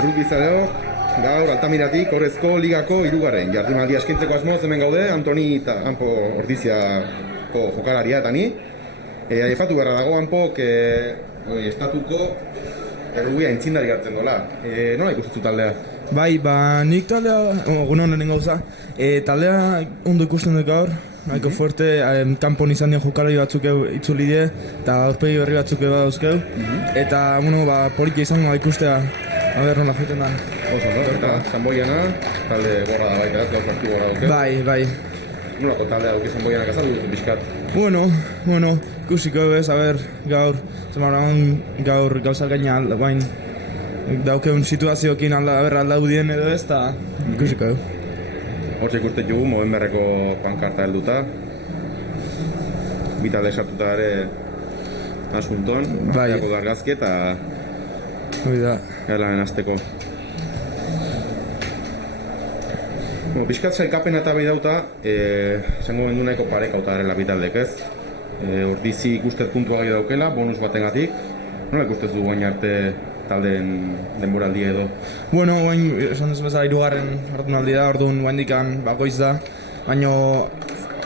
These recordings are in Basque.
Errukizaleok, gaur Altamiratik Horrezko Ligako 3. jardunaldia eskintzeko asmoz hemen gaude, Antoni eta Anpo Ordiziako jokalaria eta ni. Aipatu beharra dago Anpok estatuko errugia entzindari hartzen dola. Nola ikusten taldea? Bai, nik taldea, gunonen gauza, taldea ondo ikusten dut gaur, nahiko fuerte, kanpon izan dian jokalari batzuk itzuli die, eta aurpegi berri batzuk dauzkeu, eta, politia izango ikustea, nola joiten da. Oso, no? Eta Zanboiana, talde gorra da baita, gaur partiu gorra duke. Bai. Nolako taldea duke Zanboianak azaldu duzu pixkat? Bueno, ikusiko ez, gaur, gaur gauza gaina bain, daukeun situazioekin aldaudien edo ez, eta ikusiko. Hortxe ikusten jugu, Movemberreko pankarta helduta. Bi talde sartuta ere asunton, arteako gargazki eta gailanen azteko. Piskat zailkapena eta behidauta, esango bendu nahiko parekauta garela bitaldek ez. Ordizi ikustez puntua gai daukela, bonus batengatik. Nola ikustez du baina arte taldeen denboraldi edo? Bueno, esan duzu bezala 3. jardunaldi da, orduan dikan bakoitz da. Baina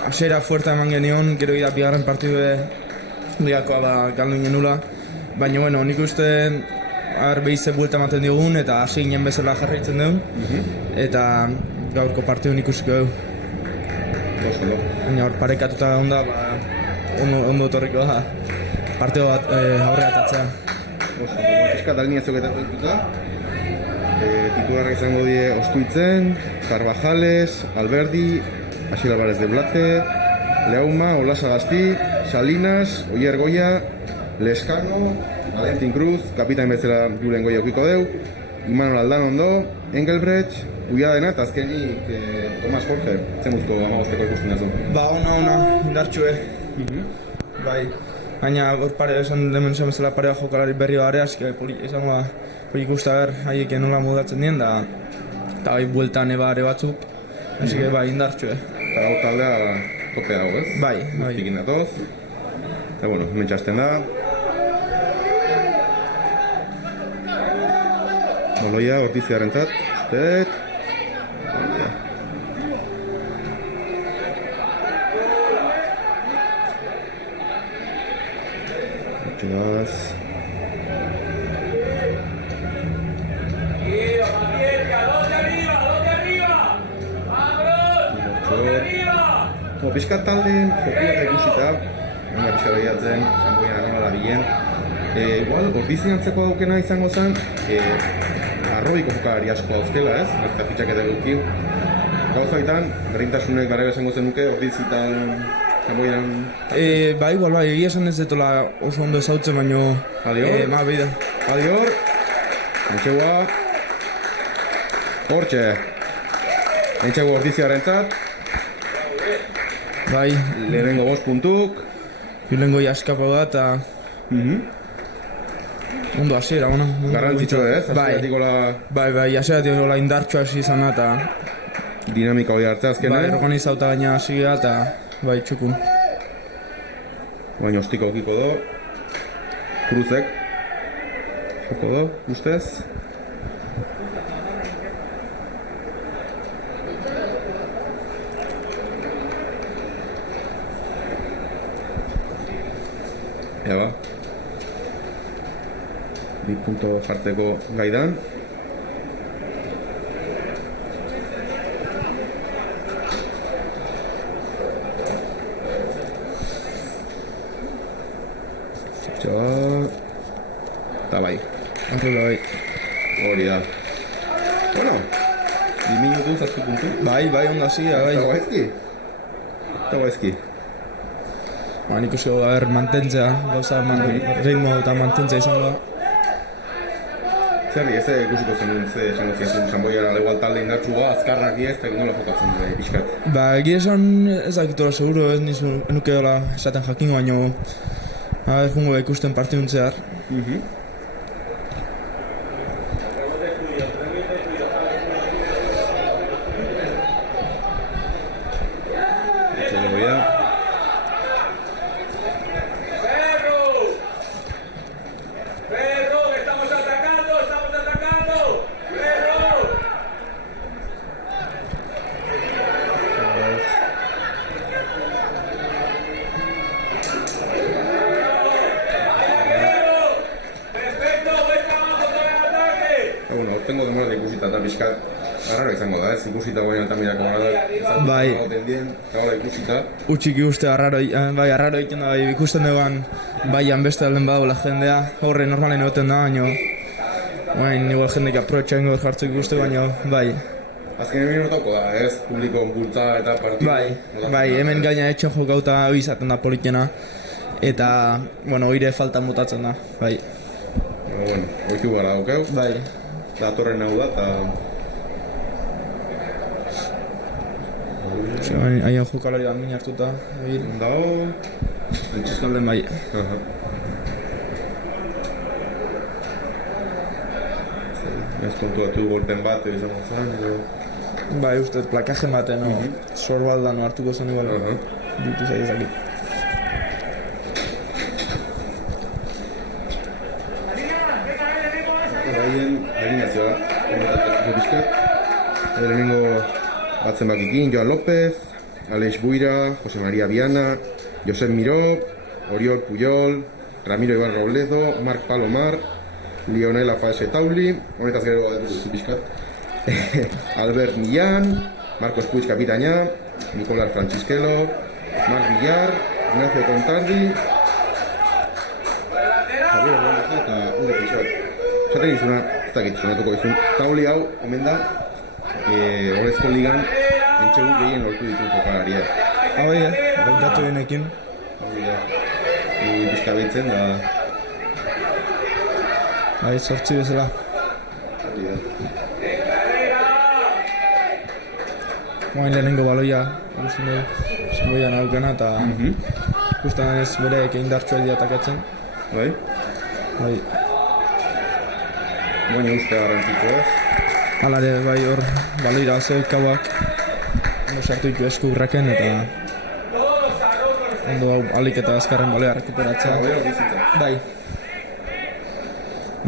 hasiera fuertea eman genion, gero ira 2. partidu ligakoa galdu genula. Baina, nik uste behize buelta ematen digun eta hasi ginen bezala jarraitzen dugun. Eta gaurko partidun ikusiko dugu. Baina hor parekatuta onda, ondo etorriko da partidu bat aurreatatzea. Piskat alineazioak eta dituta. Titularrak izango die Ostuitzen, Carvajales, Alberdi, Asier Alvarez de Blate, Leauma, Olasagasti, Salinas, Oier Goya, Lescano, Valentin Cruz, kapitain bezala Julen Goya ukiko deu, Imanol Aldanondo, Engelbrecht, Uiadena eta azkenik Tomas Jorge, zemuzko amagosteko ikusten duzu. Ona, indartxue. Bai, baina hor pare esan dementzen bezala parea jokalari berri bare, izango ikusta haiek nola modatzen dien, eta bai bueltan ebare batzuk, hasi bai indartxue. Eta hau taldea tope dago, ez? Bai. Guztikin datoz. Eta hemen txasten da. Oloia, Ortiziarentzat, usteet. Ortsigaz. Piskat taldeen jokiak ikusita, pixka behiatzen, Zanboian nola bilen. Igual, Ordizi antzeko daukena izango zen, arrobiko jokalari asko dauzkela, ez? Eta fitxaketa dukin. Gauza baitan, berdintasunek gara esango zenuke, Ordizitan Zanboian... Bai, egia esan ez detola oso ondo ezautzen, baino... Adior? Beida. Adior? Entxegua... Hortxe! Entxegua Ordiziarentzat. Bai. Lehenengo 5 puntuk. Lehenengo jaskapa da, eta... Ondo hasiera, ona. Garrantzitsu ez? Bai, hasieratik hola indartxo hasi izan da, eta... Dinamika hori hartzea azkenean. Bai, organizauta baina hasi gara, eta... Bai, txukun. Baina ostiko okiko do. Cruzek. Joko do, ustez. Eba. 2 punto jartzeko gaidan. Eta bai. Bai. Hori da. Bueno, 2 minutu 7 puntu. Bai, ondo hasi, bai. Eta gaizki. Nik uste mantentzea, gauza ritmo eta mantentzea izango da. Zer, ez ikusiko zenun, ze esango ziazun, Sanboiara igual talde indartsua, azkarrak ez, eta nola jokatzen dure pixkat. Ba, egia esan ez dakitola seguro, ez nuke dola esaten jakingo, baino jungo ikusten partidun zehar. Tengo demora de ikusita eta pixkat arraro izango da, ez ikusita guain altamirako gara da. Bai. Eta gara ikusita. Utxik ikuste arraro egiten da, bai, ikusten dugan baian beste alden badagoela jendea, horre normalen egoten da, baina guain igual jendeik aprobetxa ingo jartzuk ikuste, baina bai. Azken hemen notako da, ez? Publiko bultza eta partidu. Bai, hemen gaina etxen jokauta hori izaten da politena, eta, bueno, oire faltan mutatzen da, bai. Bueno, oitu gara daukeu. Bai. Datorren hau da, eta... Aian jokalari bat min hartuta, dago... Entxuzkalden bai. Ez kontuatu golpen bat, izango zen, edo... Bai, uste, plakajen baten, sorbaldan hartuko zen igual, ditu zai ezakit. Alineazioa, komentatzen pixkat. Lehenengo batzen bakikin, Joan López, Aleix Buira, José María Viana, Josep Miró, Oriol Puyol, Ramiro Iván Robledo, Marc Palomar, Lionel Afaese Tauli, honetaz gero duzu pixkat, Albert Millán, Marcos Puig kapitaina, Nicolás Francisquelo, Marc Villar, Ignacio Contardi, Javier Hernández eta Unde Pixot. Zaten izuna, ez dakit, sonatuko izun. Tauli hau, omen da, Horrezko ligan, entxegu gehien lortu ditu jokalaria. Bai, datu denekin. Bizka behitzen da... Bai, 8 bezala. Moain lehenengo baloia, ikusten dugu, Sanboian aukena, eta ikusten ez bereek indartsua diatakatzen. Bai? Bai. Baina uste garrantziko ez? Hala ere, bai hor, baloira zoikauak ondo sartu ditu esku urraken eta ondo alik eta azkarren baloia rekuperatzea. Bai.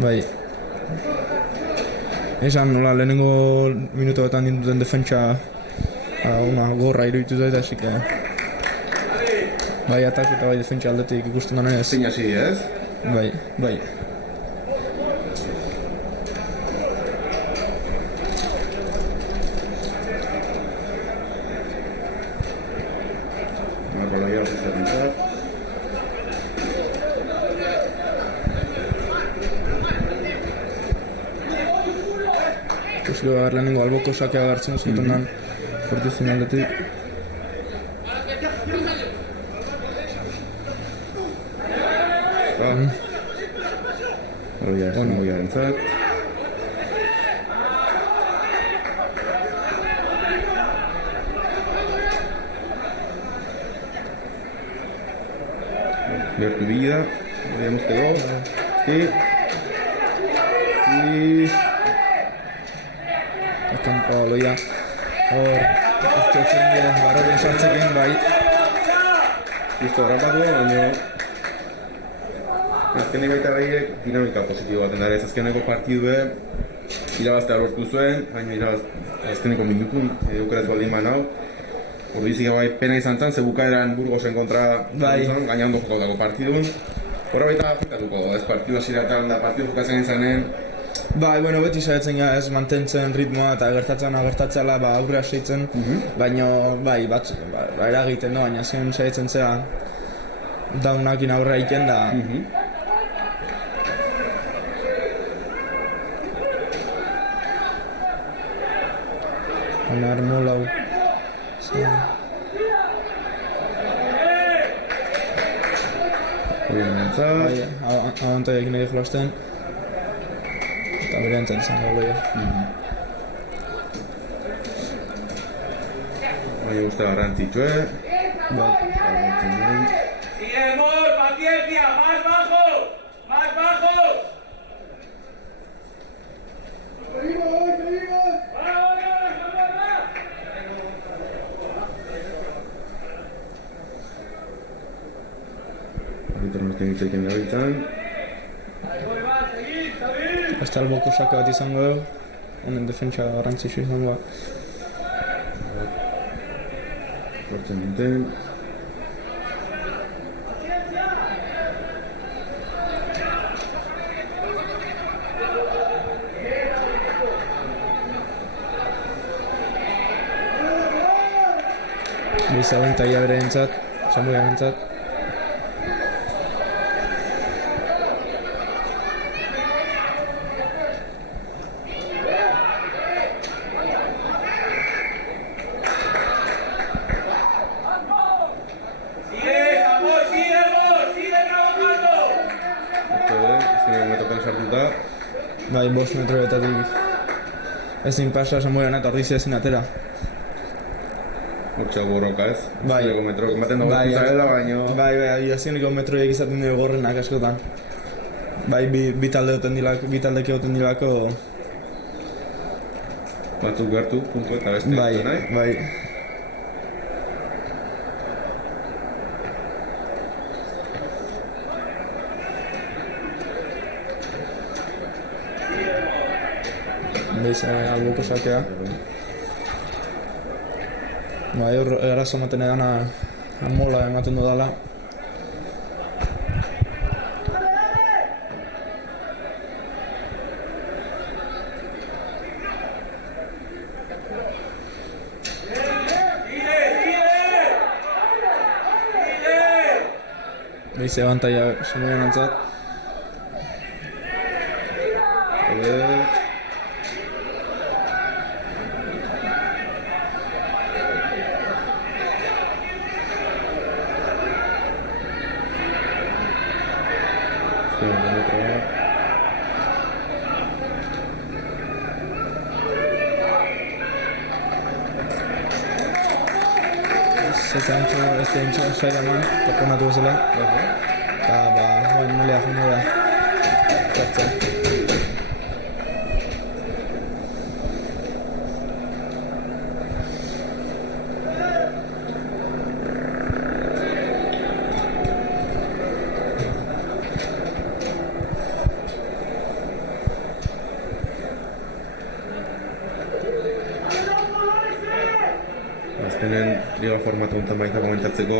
Bai. Esan nola lehenengo minutoetan dintuten defentsa gorra iruditu da eta esik bai atak eta bai defentsa aldetik ikusten da ez. Zein hasi ez? Bai, bai. Ikusi lehenengo alboko sakea agertzen zuten dan portuzien aldetik. Hori Sanboiaren zat. Bertu Villa, veamos que dos. Y... Akampa baloia. Hor, ikusten dira, barroten sartzekin, bai. Justo harrapatu, baina... Azkenik baita behiek dinamika positibo baten dara ez azkeneko partidue irabaztea lortu zuen, baina azkeneko minutun eukeraz baldin banau. Ordu izik bai pena izan zen, ze bukaeran Burgosen kontra gaina ondo jokautako partidun. Horra baita afektatuko, ez partidu hasieratan da partidu jokatzen izanen. Bai, bueno, beti saiatzen gara ez mantentzen ritmoa eta gertatzeala aurrea seitzen, baina bai, eragiten da, baina azken saiatzen zera daunakin aurrea iken da. Baina armolau. Abantaia egin nahi jolasten. Eta eta berentzat izango goia. Baina uste garrantzitsue. Bai. Sigamos, paciencia, más bajo, más bajo. Arbitro nortean hitz egiten gabiltzan. Beste alboko sake bat izango du, honen defentsa garrantzitsu izango da. Hortzen duten. Biza bentaia berentzat, Samuel berentzat. Sigue, amor, sigue, amor, sigue trabajando. Este momentotan sartuta. Bai, 5 metroetatik ezin pasa Samuel eta ordiz ezin atera. Hortxe borroka ez. Bai. Zileko metrok ematen dugu Bai, izabela, baino. Bai, azkeneko metroiek izaten dugu gorrenak askotan. Bai, bi taldek egoten dilako. Batzuk gertu, puntu eta beste Bai, ez nahi. bai. Beiz, alboko sakea. Bai, hor eraso ematen edana mola ematen dudala. Beiz, abantaia Samuel antzat. Ez entxo saira eman, taponatu bezala. Eta, guain melea jungo da. Zartzen. Azkenen trial formatu enten baita komentatzeko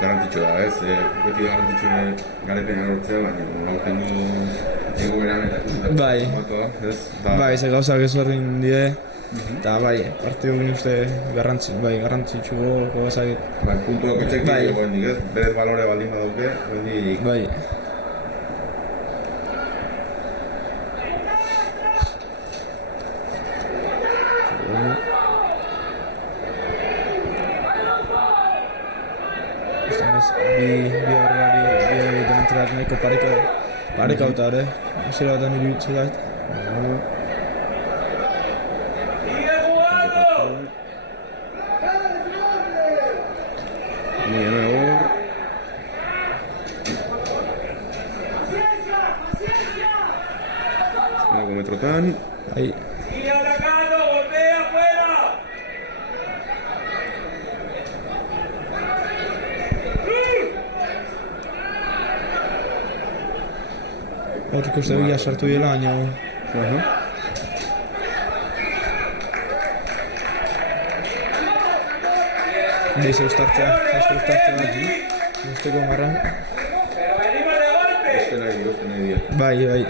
garrantzitsua da, ez? Beti garrantzitsua garepena lortzea, baina aurtengo egoeran eta ikusitako Bai. formatua, ez? Bai, ze gauzak ezberdin die, eta bai, partidu gine uste garrantzitsu ezagit. Bai, puntu bakoitzek Bai. goendik, ez? Berez balore baldin badauke, goendik. Bai. Bi aurrelari dementzerak nahiko parekauta ere. Hasiera batean iruditzen zait. Sigue jugando. Muy bien, hor. Azkeneko metrotan. Bai, Sigue atacando, golpea afuera. hor ikuste bila sartu dela, baina Beiz eustartzea bat, guzteko marran. Pero venimos de golpe. Oste nahi die. Bai.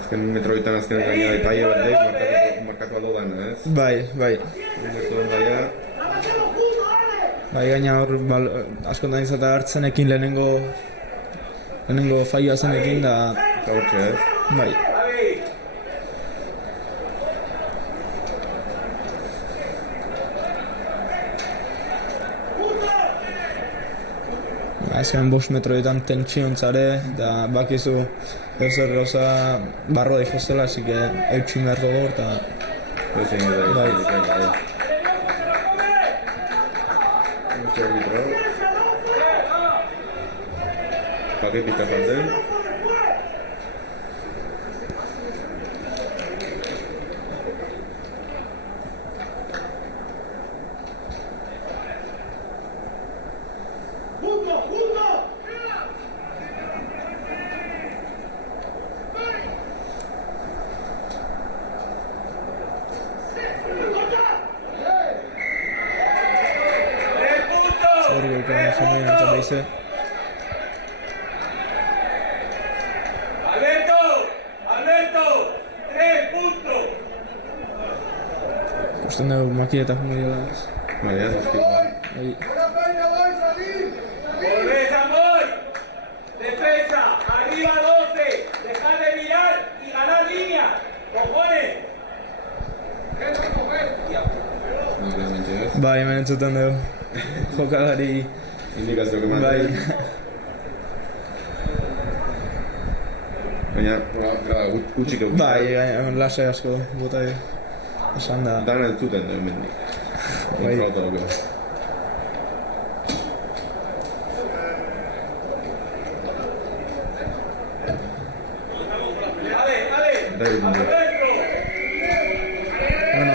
Azken metroetan azken gaina detaile bat deiz, markatu aldo dana, ez? Bai. Metroen daia, Bai, gaina hor askotan izatea hartzenekin lehenengo faioa zenekin da, eta hortxe, ez? bai. azken 5 metroetan tentsion zare, eta bakizu ezer gauza barro da ikostela, así que eutxin behar dugu, eta bai. Paketita jartzen. Alberto, 3 puntos. Ikusten dugu makinetak jongo dira. Vale, ya se Bai. Volvé, Samboy. Defensa, arriba 12. Dejar de mirar y ganar línea. Cojones. Bai, hemen entzuten dugu. Jokalari, Indikazio keman. bai. Baina, gutxik eukita. Bai, lasai asko bota esan da. Dan entzuten da hemendik. Bai. Kontrolatu dugu. Dale, Alberto. Bueno,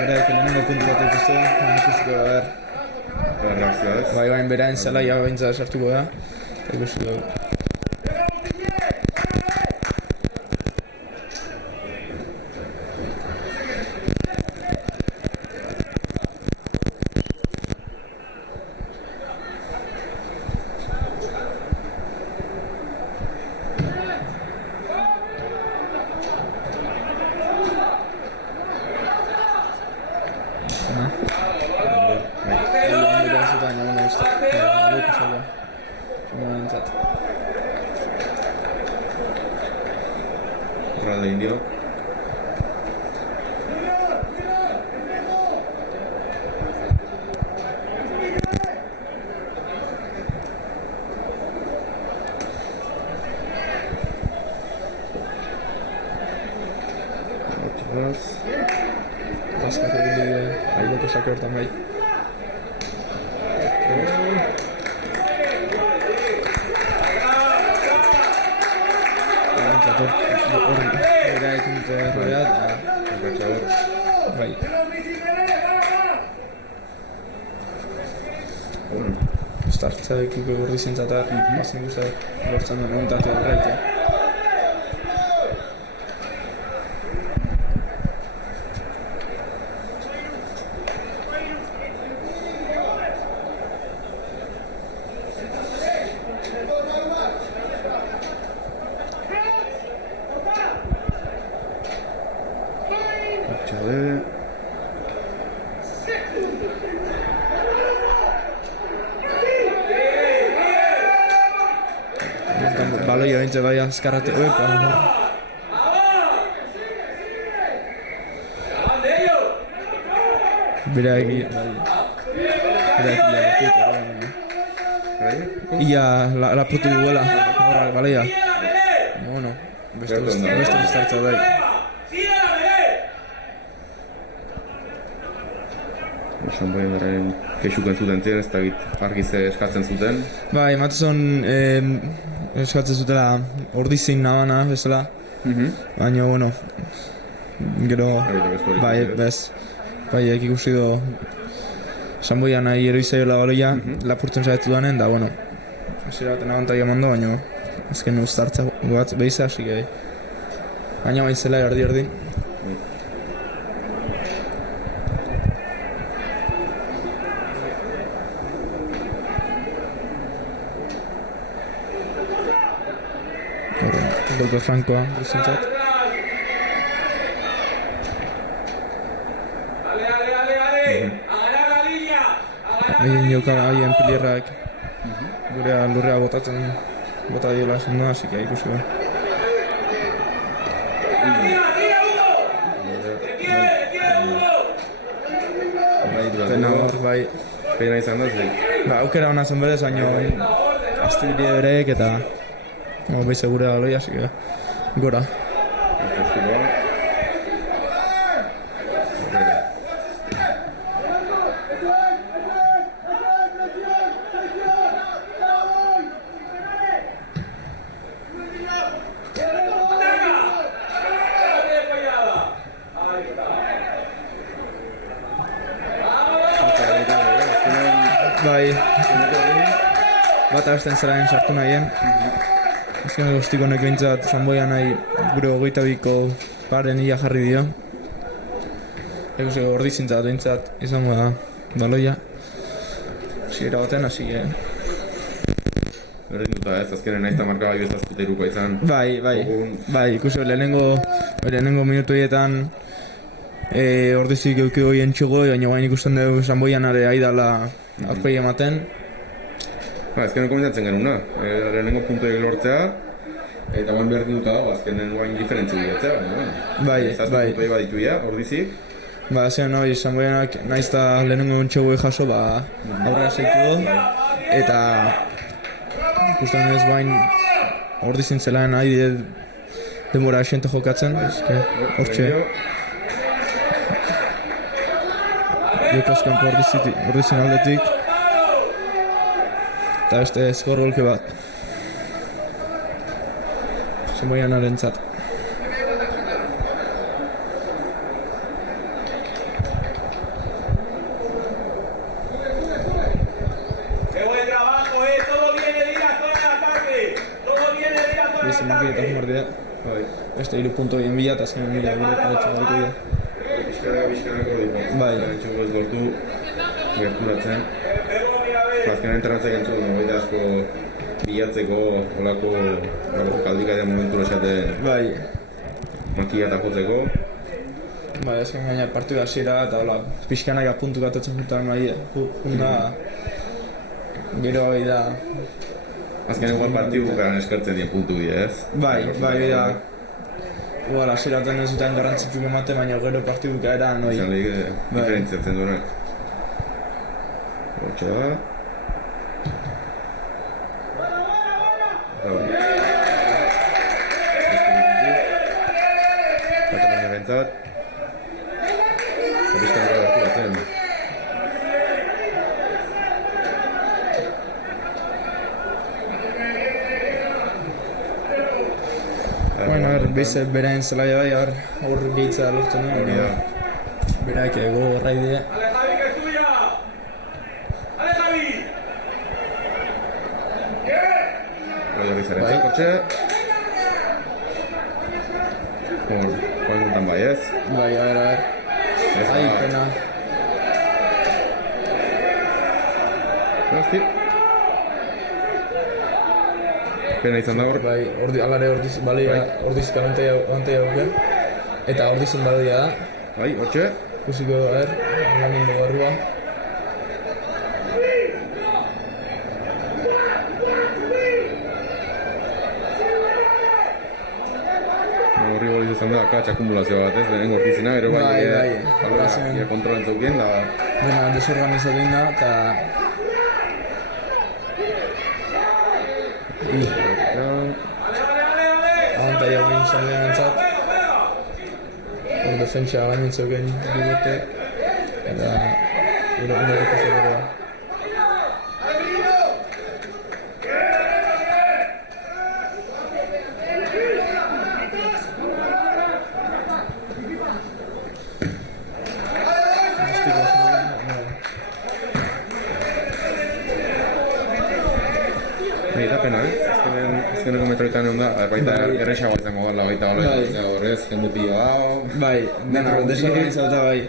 beraik lehenengo puntu bat ikustu, ikusiko da, Reakzioa ez. bai, berain zelaia baintza sartuko da, eta ikusiko dugu. Horralde indio. Paskatu egin ailoko sake hortan bai. Beraekin dute erroia, eta bai. Startza ekiko gorri zintzatar, bazen guztat lortzen duen untate horreite. Baloia bintze bai azkarratu, Beraiki ia laputu duela, horra, baloia. Bueno, beste startza bai. Sanboien beraren kexuken zuten ziren, ez dakit argi ze eskatzen zuten. Bai, Matson eskatzen zutela ordizin nabana bezala, baina, bueno, gero, bai, ikusi do Sanboian nahi eroizaiola baloia, lapurtzen saiatu duanen, da, bueno, hasiera baten abantaia mando, baina azken uztartza bat behiza, así que baina bain zela erdi. Golpe frankoa, guzintzat. Haien jokala, haien pilierrak gurea lurrea bota diola esan da, así que ikusi da. Pena hor, Bai, pena izan da, aukera hona zen berez, baina astu bide berek eta beize gure galoi, así que gora. Postuloa. Horrela. Bai, bata besten zelaen sartu nahien. Azken guztik honek behintzat Sanboia nahi gure 22ko paren ia jarri dio. Ego ordizintzat behintzat izango da baloia. Hasiera baten, hasi Berdin duta ez, azkenen nahiz eta marka bai bezazkute irukoa izan. Bai, ikusi lehenengo minutuietan ordizik eukiko hien txugo, baina guain ikusten dugu Sanboian are aidala aurpegi ematen. Azkenen komentatzen genuna, lehenengo puntuek lortzea, eta guain berdin duta dago, azkenen guain diferentzi bilatzea, Bai. puntuei baditu ia, ordizik. Zen hori, Sanboianak nahiz eta lehenengo txugo jaso, aurrera zeitu du, eta ikusten ez bain ordizin zelaen nahi denbora asiente jokatzen, hortxe. Jokazkanpo ordizin aldetik. Eta beste skor golke bat. Sanboianaren zat. Beste 3 puntu egin bila eta azken mila gure paretxan gariko dira. Bizkanako ditu. Bai. Txuko ez gortu, gerturatzen. Azkenean enterratzek entzun, baita asko bilatzeko, olako kaldikaria momentura esaten Bai. makia eta jotzeko. Bai, azken gaina partidu hasiera eta hola, pixkanak apuntu gatotzen jutan nahi, junda gero hori da. Azkenean igual partidu bukaran eskartzen dien puntu bide, ez? Bai, da. Igual, hasieratzen ez duten garrantzitsuk ematen, baina gero partidu bukaera noi. Izan lehik diferentziatzen duenak. Hortxe da. Katalania bentzat. Zabizkan gara gerturatzen. Bueno, beize berain zelaia bai, hor gehitza lortzen duen. Hori da. Berak ego horraidea. ¡Ale, Javi, que es tuya! ¡Ale, Javi! Hori da bizaren hortxe. Joan guntan bai ez. Bai, a ver. Ai, pena. Hosti. Pena izan da hor. Bai, alare ordizka bantai auke. Eta ordizun badia da. Bai, hortxe. Ikusiko, a ver, lanin barrua. Horri hori izan da, akatz akumulazio bat ez, lehenengo ordizina, gero bai, Bai. kontrolen zaukien, da... Dena desorganizatu da, eta... Abantaia guain Sanboian entzat. Hor defentsa gainin zeuken dugute. Eta... Gero ondoreko zerrera. Eta pena, azkeneko metroetan egon da, baita errexagoa izango gala, baita horrez, jendupio hau... Bai, dena, desorganizatuta bai.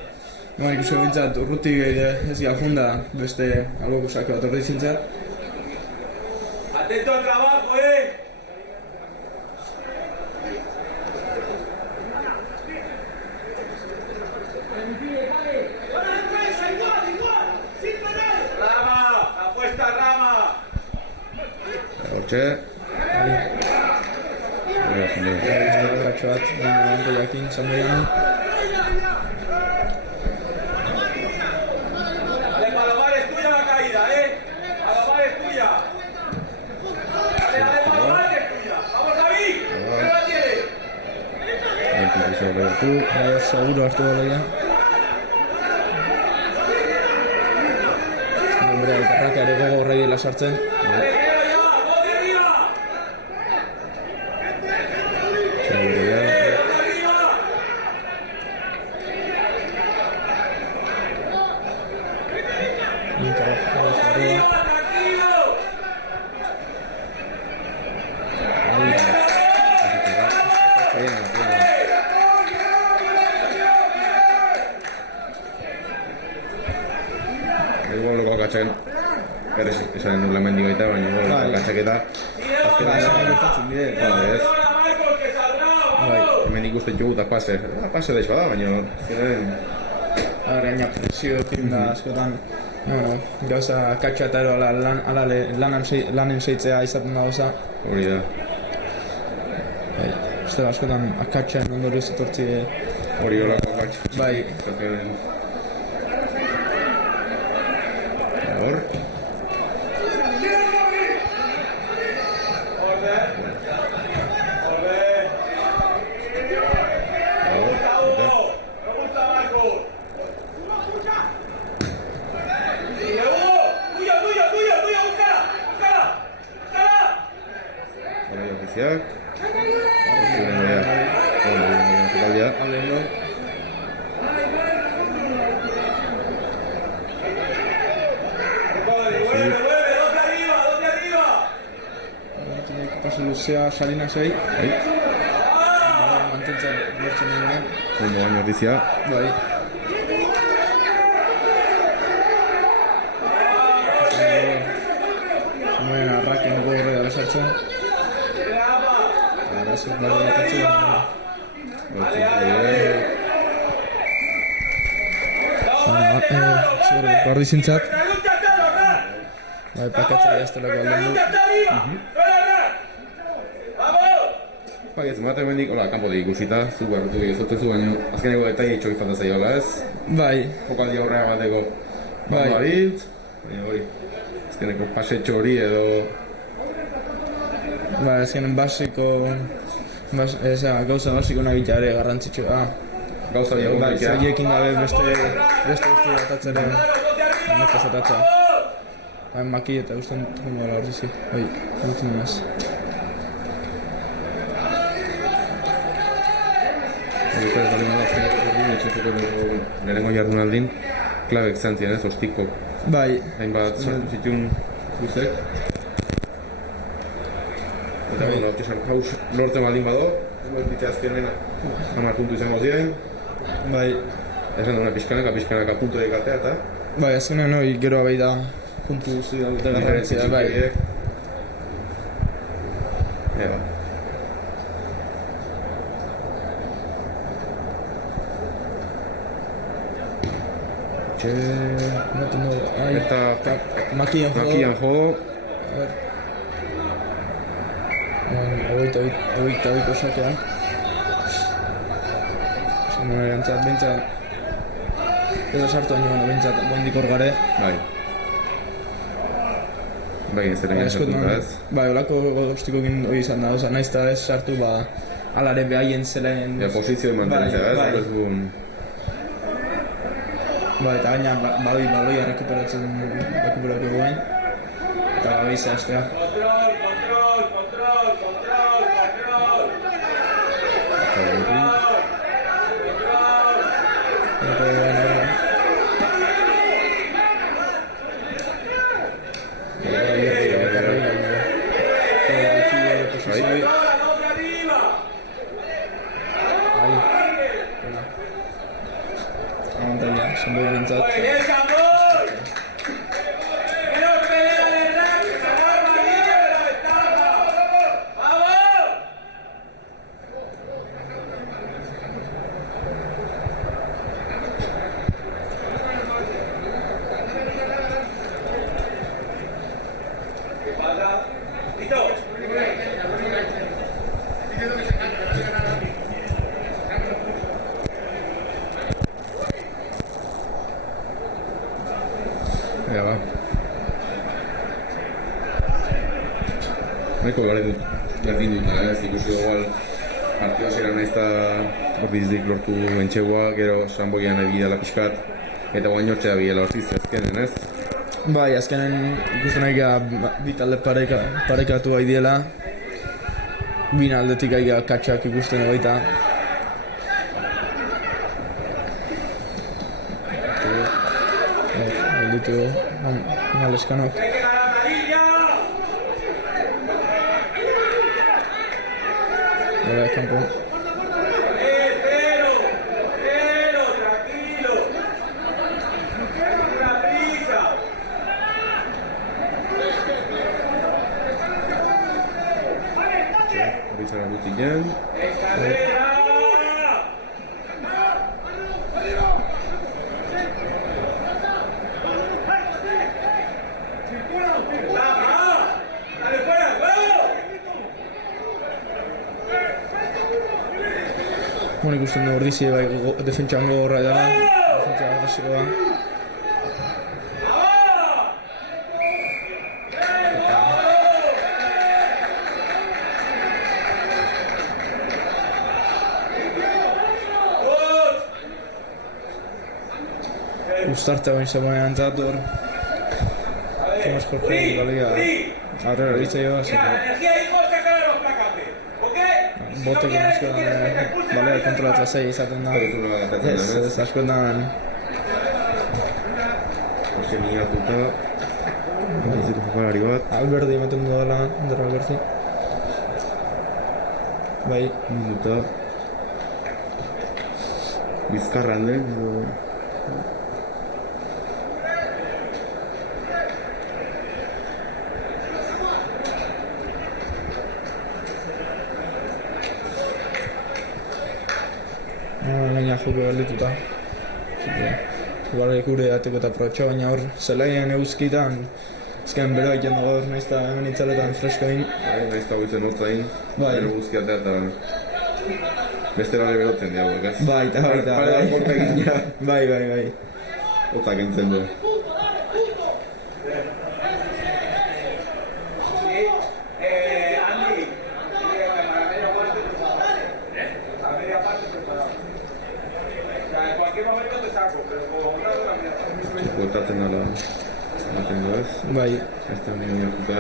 Eman ikusi bintzat, urrutik ez junda beste alboko sake bat horri zintzat. ¡Atento al trabajo, Rama! ¡Apuesta, Rama! Hortxe... Katxo bat, baina jakin Sanboian. ¡Ale, Palomar, es tuya la caída, Palomar es tuya! hartu, seguro hartu goleia. Hombre, Iparrakeare gogo horrei dela sartzen. Esan nula mendik baita, baina gatxaketa hemen ikusten jugu eta pase daixo da, baina gaina presio fin da askotan gauza katxa eta ero lanen seitzea izaten da goza hori da uste askotan akatxaen ondorioz etortzi hori horako akatx bai hor Luzea Salina 6 mantentzen lortzen dugunean ondo baino ordizia bai Samoen arraken gorre dara sartzen arazok bari dakatzen Guardi zintzat bai, pakatzea jaztelako alden du ez mate hemendik, hola, kanpotik ikusita, zu barrutu gehiagotzen zu, baina azkeneko detaile txoki falta zaiola, ez? Bai. Jokaldi aurrera bateko bando abiltz, baina hori, azkeneko pasetxo hori edo... Bai, azkenen gauza basiko nagitea ere garrantzitsua. Gauza hori bai, zaiekin gabe beste guzti batatzera, emeko zatatza. Bai, maki eta usten duela hor dizi, bai, dutzen denaz. Lehenengo jardunaldin klabek zantzien ez, ostiko bai hainbat sartu zituen guztek eta bueno, haus lortzen baldin bado ditze azkenen 10 puntu izango ziren bai esan duna pixkanaka puntu dekatea eta bai, azkenean hori gero abai da puntu guzti da dute garrantzia bai eta makian jogo Ogeita sakea Samoen erantzat, bintzat edo sartu haino bintzat goendik hor gare bai, ez ere sartuta ez bai, olako ostikokin hori izan da nahiz eta ez sartu alare behaien zelen posizio mantentzea ez bai, eta gaina baloia rekuperatu guen eta bai zehaztea Partio zera nahiz eta ordizdik lortu entxegua, gero Sanboian ebidela pixkat, eta guain hortzea biela ortiz ezkenen, ez? Bai, azkenen ikusten aika bi talde parekatu bai diela. Bina aldetik aika katxak ikusten baita. Gelditu Maleskanok. Hay que ganar la línea. Hora kanpo. Cero, cero, tranquilo. Una prisa. Hori zara gutiken. Es carrera. Dale fuera, huevo. Bueno, ikusten du ordizi bai defentsan gogorra dela. Defentsa agresikoa. Uztartza bain zegoen zator. Tomas Jorge Galia. Aurrera bitzaioa, así Mira, la que energía dijo saca de los placajes. ¿Ok? Si no botekin quieres que askotan quieres que te expulsen, balea avisa. kontrolatzea zei izaten da. Hori nola gertatzen da, ez? Ez, askotan Oske ni hartuta. Biziko jokalari bat. Alberdi ematen du dela, Ander Alberdi. Bai, Minuta. Bizkarralde, edo... baina joko geldituta. Igual gure ateko eta protxo, baina hor zelaien euskitan azken bero egiten dago hor, nahiz eta hemen itzaletan fresko egin. Nahiz eta goizen hotzain, Bai. gero guzkiatea eta... Bestera ere berotzen diago, ez? Bai, eta bai, eta Pare bat kolpe egina, bai. hotzak entzen du. Andy, a media parte preparado. A media parte preparado. O sea, en cualquier momento te saco, pero con una de las medias. Bueltatzen dala, ematen du, ez? Bai, Ez da nire hartuta.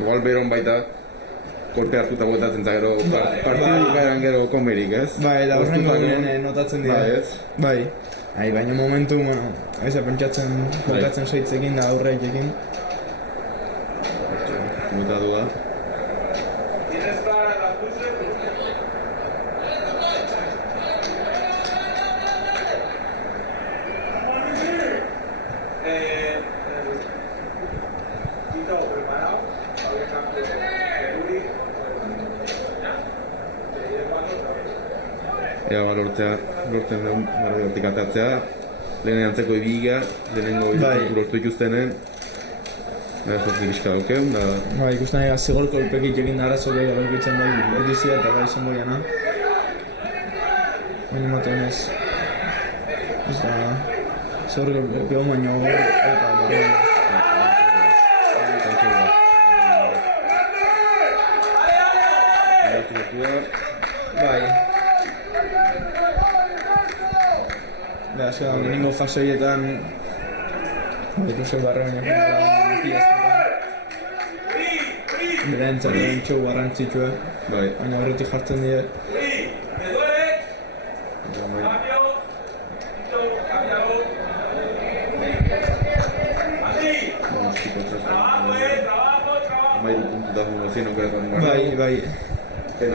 Igual beron baita, kolpe hartuta bueltatzen za gero, partidu garen gero komerik, ez? bai, da horrengo Oztutako- guren notatzen dira. Bai, ez? Bai. Baina momentu, bueno, ez pentsatzen, kontatzen seitzekin da aurreitekin. Bota du da. ¿Tienes para las luces? Tito, preparado. Había cambio de Uri. Ea ba lortzen dugu garbiatik atatzea. Lehen antzeko ibiga, lehenengo Bai. lortu ikustenen. Ea zortzi pixka daukeun, da... Bai, ikusten nahi zigor kolpekit egin arazo gehiago aurkitzen bai ordizia eta bai Sanboiana. Baina ematen ez. Ez da... Zigor kolpekit baino eta bai. Bai. Da, ez da, lehenengo faseietan... Ikusio barra baina bera entzat txo garrantzitsua, Bai. baina horretik jartzen dira. Uri, ¿te duele? Bai. Cambio. Tito, cámbialo. Andy, trabajo, trabajo. Amairu puntuta jungo zien okeretan Bai, bai,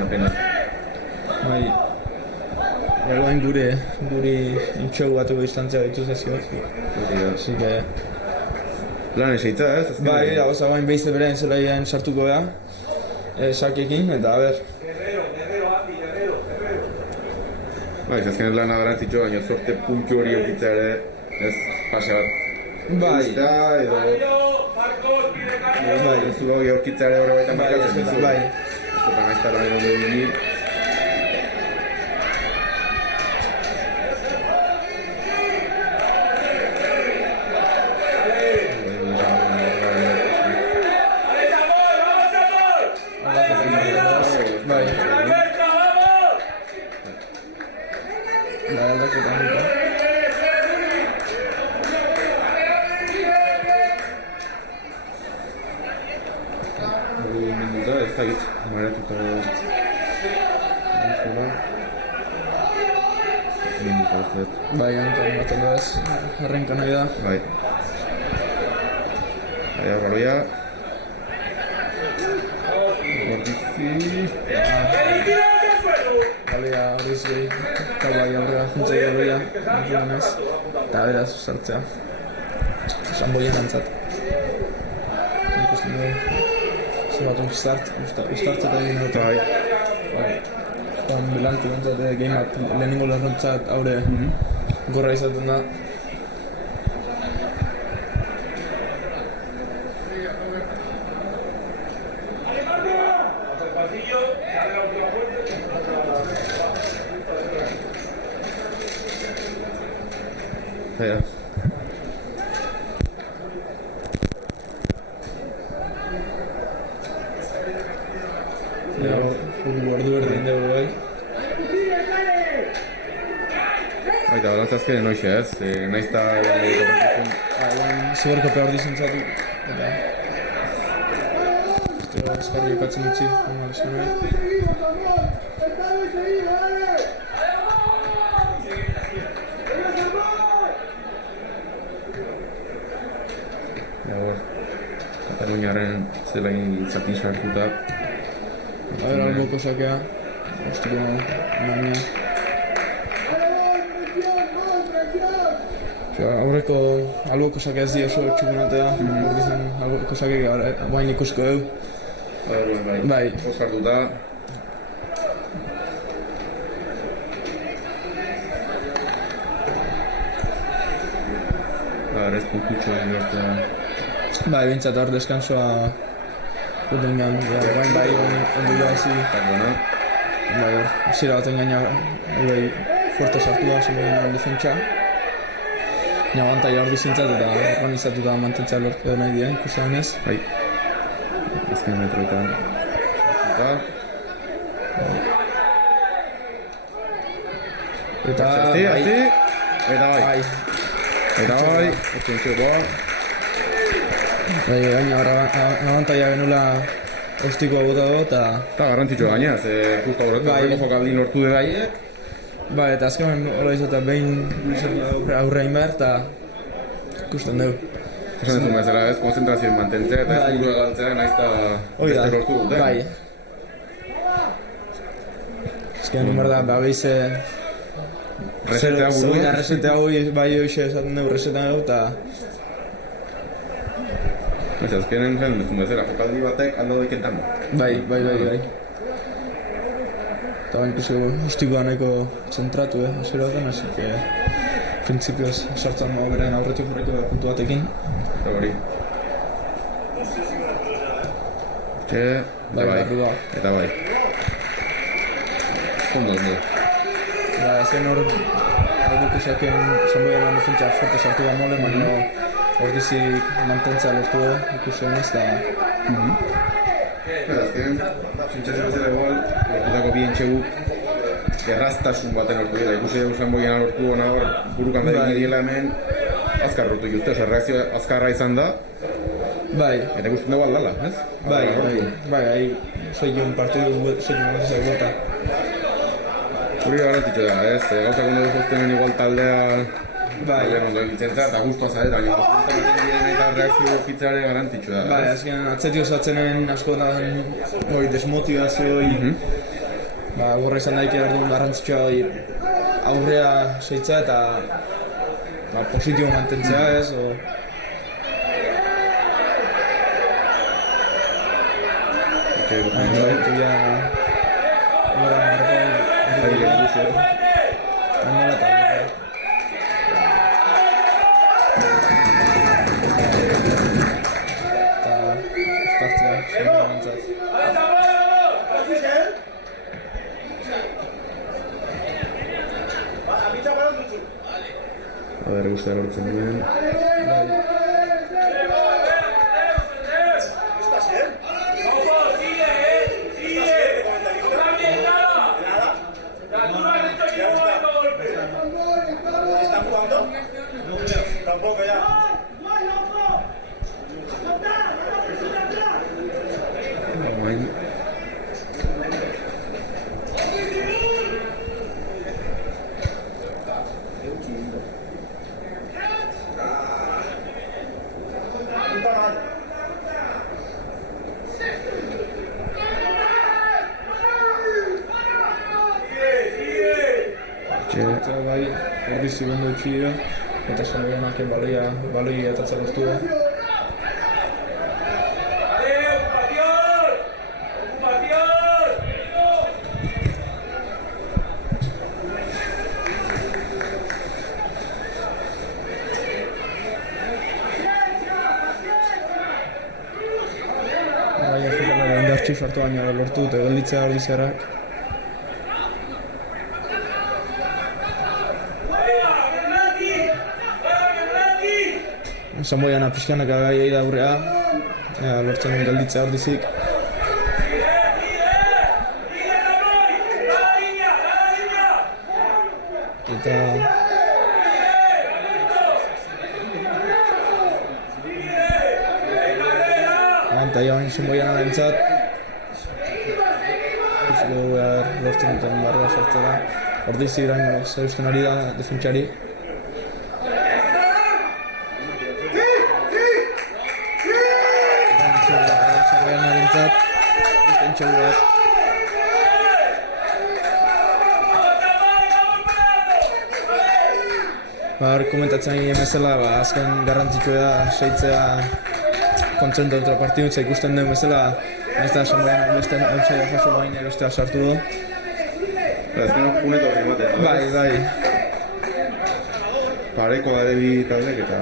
Pena. bai. Ergoain guri intxogu batuko distantzia ditu zezio. Hori da. Así que... Lan eseitza, ez? Azkenean. Bai, da, oza bain behizte beren zelaien sartuko beha. Sakiekin, eta a ber. Guerrero, Andy, guerrero. Bai, azkenean lana garantzitxo, baina zorte puntu hori eukitzea ere, ez, pase bat. Bai, Eustea, edo... Cambio, Marcos, pide cambio. bai, Ez du hori aurkitzea ere horre baita markatzen dizu. bai. Eta maizta lan edo dugu. ¡Vamos, Amor! ¡Vamos, Amor! Bai, ¡A la vuelta, vamos! da. Minutu ez dut. Bai, hankan bat ondo ez, errenka nahi da. Bai. Bai, baloia. Gordizi. Balea horiz gehi, eta bai aurrera juntzei baloia, ez, eta beraz sartzea. Esan boien antzat. Ikusten dugu, zebat ustartzeta egin dut. Bai. Bai. Estan belantu bentzat, game bat lehenengo lerrontzat aurre gorra izaten da. Ja. Ja, ordu berdin dugu bai. Baita, balantza azkenen noixe ez, nahiz eta Ziberkope hor dizentzatu. Eta... Azkarri jokatzen utzi, eskan nahi. Kataluniaren zelain zatin sartuta. A ver, alboko sakea. Ostiko baina. Aurreko alboko sakea ez dira oso txukunatea. Ordizen alboko sakea guain ikusko dugu. Bai. Sartuta. Ez puntutxo egin dortea. Bai, bintzat hor deskansoa gutengan, guain bai ondo joazi. Bai, hor, zira baten gaina bai fuerte sartu da, zegoen defentsa. Baina abantaia hor dizintzat eta organizatuta mantentzea lortu nahi dira, ikusten ganez. Bai. Azken metroetan. Eta bai. Eta bai. Eta bai. Bai, gaina abantaia genula ostikoa bota do, eta... Eta garrantzitsua gaina, ze justo horretu jokaldi lortu de gaiek. Bai, eta azkenean hola izatea behin aurrein behar, eta ikusten dugu. Esan ez bezala ez, konzentrazioen mantentzea eta ez burua galtzea nahiz eta beste lortu dute. Bai. Azkenean numar da, behize... Resetea buru. Resetea hori, bai hoxe esaten dugu, resetea dugu, eta... Azkenen zen, bezala, jokaldi batek aldo deketan. Bai. Eta bain ikusi ostikoa nahiko zentratu, hasiera baten, así que... Principioz, sartzen dugu beren aurretik horreko puntu batekin. Eta hori. Eta bai. Ondo. Ba, azken hor... Ikusiaken zanboian defentsa fuerte sartu da mole, baina... Ordizik mantentzea lortu da, ikusten ez da... Azken, zintxatzen bezala igual, lortutako bien txeguk erraztasun baten lortu dira. Ikusi dugu zanboian lortu gana hor, burukan da diela hemen, azkar lortu jutze, oza, reakzio azkarra izan da. Bai. Eta ikusten dugu aldala, ez? Bai, ahi, soion partidu, soion gozizak gota. Hori garantitxo da, ez? Gauzak ondo duzten igual taldea... Bai. Ondo egiten zera, eta guztua zaret, baina guztua eta reakzio okitzeare garantitxo da. Bai, azken atzeti osatzenen askotan hori desmotivazio hori ba, gorra izan daik erdun garrantzitsua hori aurrea zeitzea eta ba, positibo mantentzea ez o... Baitu ya... Gora marroko... A ver, gusta lortzen duen. ¿Están jugando? Tampoco ya. Eta bai, erdi segundo utzi dira, eta Sangoianak baloi atatzen lortu da. Bai, Afrikanaren indartxi sartu baina lortu dute gelditzea Ordiziarrak. Sangoiana pixkanak gai da aurrea, lortzen gelditzea Ordizik. Eta abantaia bain Sangoiana bentzat. Lortzen duten barra sartzea. Ordizik iraino zeusten ari da defentsari. Komentatzen ginen bezala, azken garrantzitsua da seitzea kontzentratu partidutza ikusten den bezala, ez da Sangoianak beste outside jaso baina bestea sartu du. Azkenan juneto hori ematen. Bai. Pareko da bi taldek eta...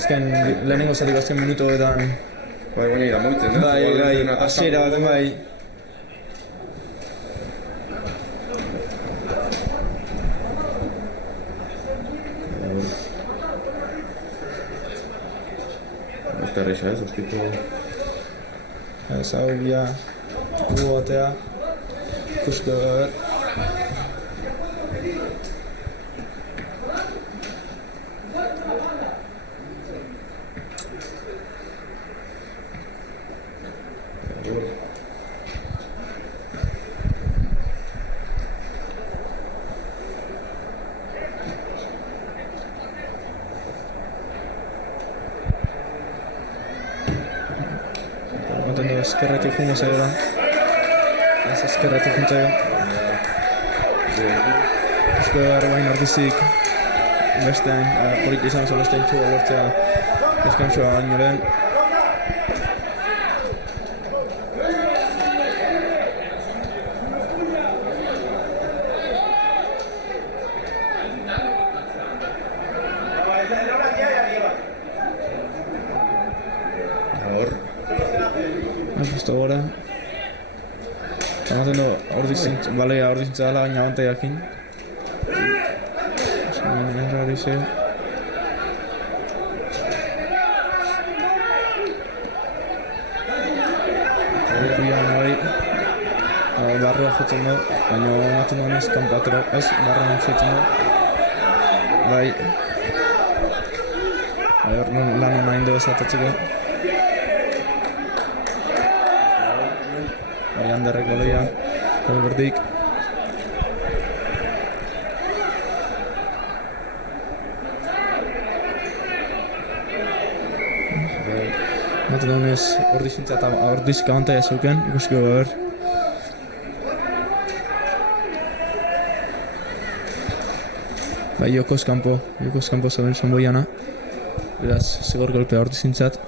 Azken lehenengo zatiko azken minutuetan... Bai, baina iramoitzen, ez? Bai, hasiera baten bai. Ez da erresa ez, aztiko... Ez hau bia dugu batea ikusko behar. Eskerretik jungo zegera. Ez eskerretik juntzea. Ikusko behar bain Ordizik bestean, porik izan zo bestean txua lortzea deskansoa baino lehen. Justo ahora estamos haciendo balea ordizintza dela baina abantaiakin. Sangoianak errarize. Barroa jotzen du, baina ematen duenez kanpatero, ez, barroan jotzen du. Bai. Hor lan hona indu ezatatzeko. Anderrek baloia, Alberdik. Ematen duenez ordizintza eta ordizik abantaia zeuken, ikusko behar. Bai, jokoz kanpo zeuden Sangoiana. Beraz, zigor golpea ordizintzat.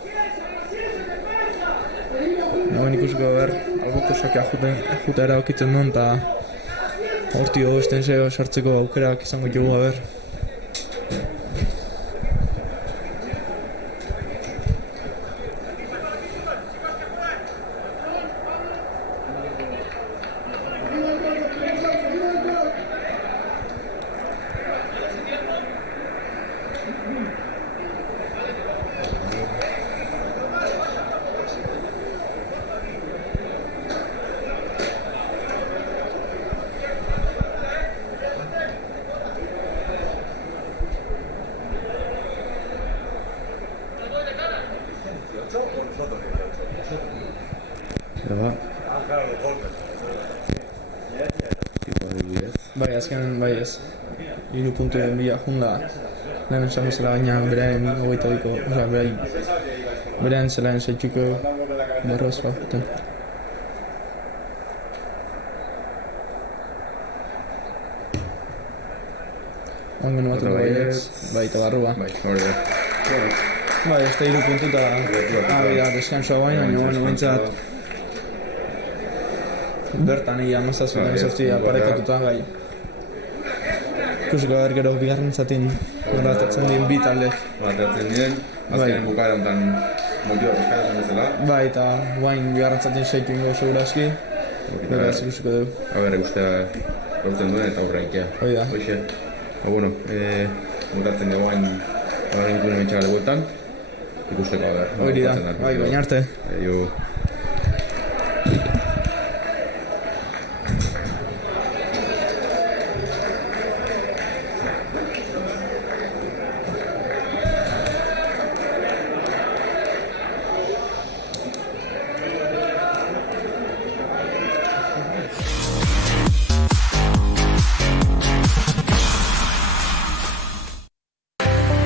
Nagoen ikusko behar, alboko sakea juta erabakitzen duen eta hortio esten zeo sartzeko aukerak izango dugu behar. Bai, azkenan bai ez. 3 puntuen bila junda lehen esan bezala baina beraien hogeita biko, oza, beraien zelaen zaitxuko berroz bat juten. Ongen batu baietz, baita barrua. Bai, hori da. Bai, ez da 3 puntuta abida deskansoa bain, baina bintzat bertan egia mazazuen sortzia parekatuta gai. Ikusiko behar gero bigarren zatin horretatzen dien bi taldek. Horretatzen dien, azkenen bukara honetan motioa pizkatzen bezala. Bai, eta guain bigarren zatin seipingo seguraski, beraz ikusiko dugu. Haber, guztia lortzen duen eta aurreikea. Hoi da. Hoxe. Bueno, mutatzen guain horren ikunen mitxagale bueltan. Ikusteko, haber. Hori da, bai, baina arte. Jo.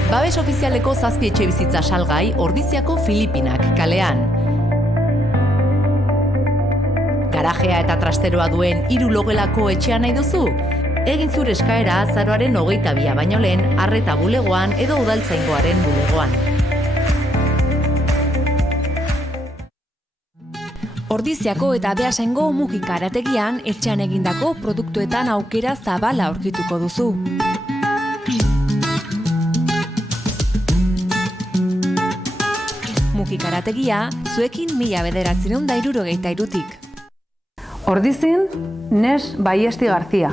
Babes ofizialeko 7 etxebizitza salgai Ordiziako Filipinak kalean. Garajea eta trasteroa duen 3 logelako etxea nahi duzu? Egin zure eskaera azaroaren 22 baino lehen Arreta bulegoan edo Udaltzaingoaren bulegoan. Ordiziako eta Beasaingo Mugika arategian etxean egindako produktuetan aukera zabala aurkituko duzu. Mugikarategia, zuekin 1963tik. Ordizin, Nes Baiesti Garzia.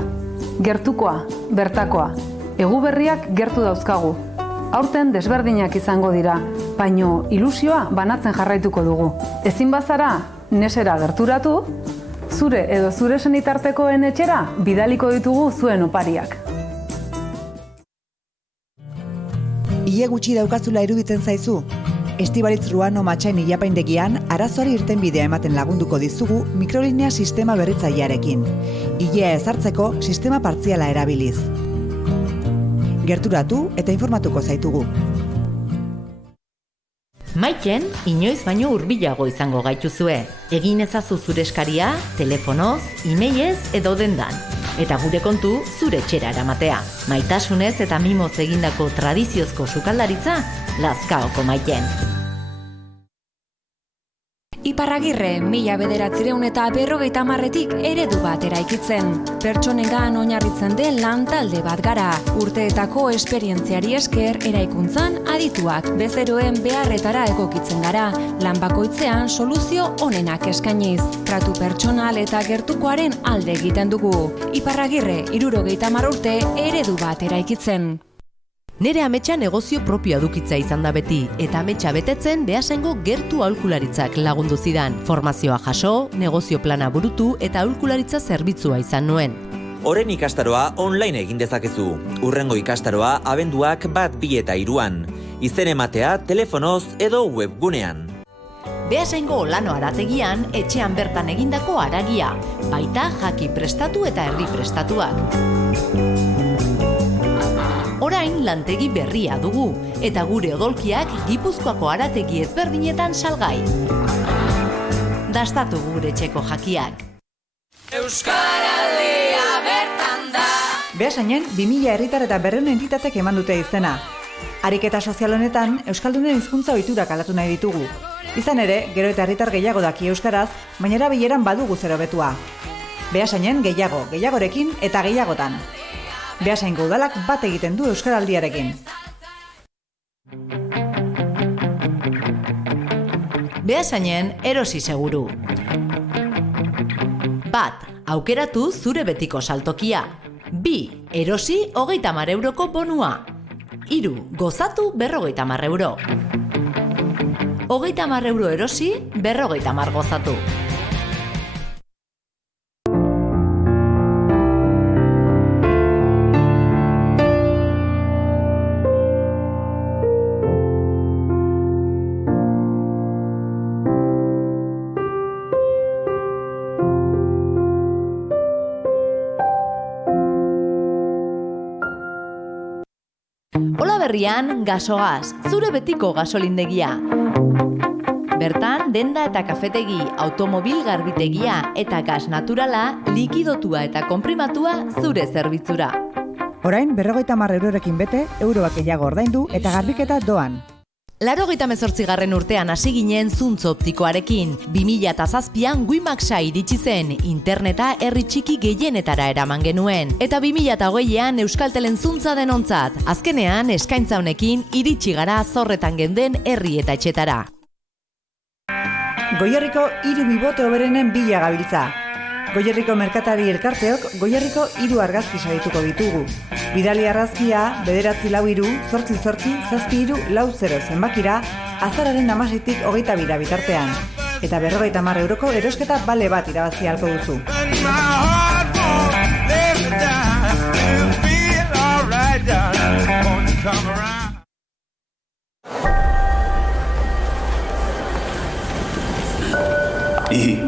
Gertukoa, bertakoa. Egu berriak gertu dauzkagu. Aurten desberdinak izango dira, baino ilusioa banatzen jarraituko dugu. Ezin bazara, Nesera gerturatu, zure edo zure senitartekoen etxera bidaliko ditugu zuen opariak. Ile gutxi daukazula iruditzen zaizu? Estibalitz Ruano Matxain ilapaindegian arazoari irtenbidea ematen lagunduko dizugu mikrolinea sistema berritzailearekin. Ilea ezartzeko sistema partziala erabiliz. Gerturatu eta informatuko zaitugu. Maiken, inoiz baino hurbilago izango gaituzue. Egin ezazu zure eskaria, telefonoz, emailez edo dendan. Eta gure kontu zure etxera eramatea. Maitasunez eta mimoz egindako tradiziozko sukaldaritza, Lazkaoko Maiken. Iparragirre, 1950tik eredu bat eraikitzen. Pertsonengan oinarritzen den lan talde bat gara. Urteetako esperientziari esker eraikuntzan adituak bezeroen beharretara egokitzen gara. Lan bakoitzean soluzio onenak eskainiz. Tratu pertsonal eta gertukoaren alde egiten dugu. Iparragirre, 70 urte eredu bat eraikitzen. Nere ametsa negozio propioa dukitza izan da beti, eta ametsa betetzen Beasaingo gertu aholkularitzak lagundu zidan. Formazioa jaso, negozio plana burutu eta aholkularitza zerbitzua izan nuen. Oren ikastaroa online egin dezakezu. Urrengo ikastaroa abenduak 1, 2 eta 3. Izen ematea telefonoz edo webgunean. Beasaingo Olano arategian etxean bertan egindako haragia, baita jaki prestatu eta erdi prestatuak. Orain lantegi berria dugu, eta gure odolkiak Gipuzkoako arategi ezberdinetan salgai. Dastatu gure etxeko jakiak. Euskaraldia bertan da. Beasainen 2000 herritar eta 200 entitatek eman dute izena. Ariketa sozial honetan euskaldunen hizkuntza ohiturak aldatu nahi ditugu. Izan ere, gero eta herritar gehiago daki euskaraz, baina erabileran badugu zer hobetua. Beasainen gehiagorekin eta gehiagotan. Beasaingo udalak bat egiten du euskaraldiarekin. Beasainen erosi seguru. 1. Aukeratu zure betiko saltokia. 2. Erosi 30 euroko bonua. 3. Gozatu 50 euro. 30 euro erosi, 50 gozatu. Berrian Gasogas, zure betiko gasolindegia. Bertan, denda eta kafetegi, automobil garbitegia eta gas naturala, likidotua eta konprimatua zure zerbitzura. Orain 50 eurorekin bete, euroak gehiago ordaindu eta garbiketa doan. 88. urtean hasi ginen zuntz optikoarekin. 2007an Wimaxa iritsi zen, interneta herri txiki gehienetara eraman genuen. Eta 2008an Euskaltelen zuntza denontzat. Azkenean, eskaintza honekin iritsi gara zorretan genden herri eta etxetara. Goierriko 3 bibote hoberenen bila gabiltza. Goierriko merkatari elkarteok Goierriko 3 argazki sarituko ditugu. Bidali argazkia 944-888-730 zenbakira azararen 16tik 22 bitartean. Eta 50 euroko erosketa bale bat irabazi ahalko duzu.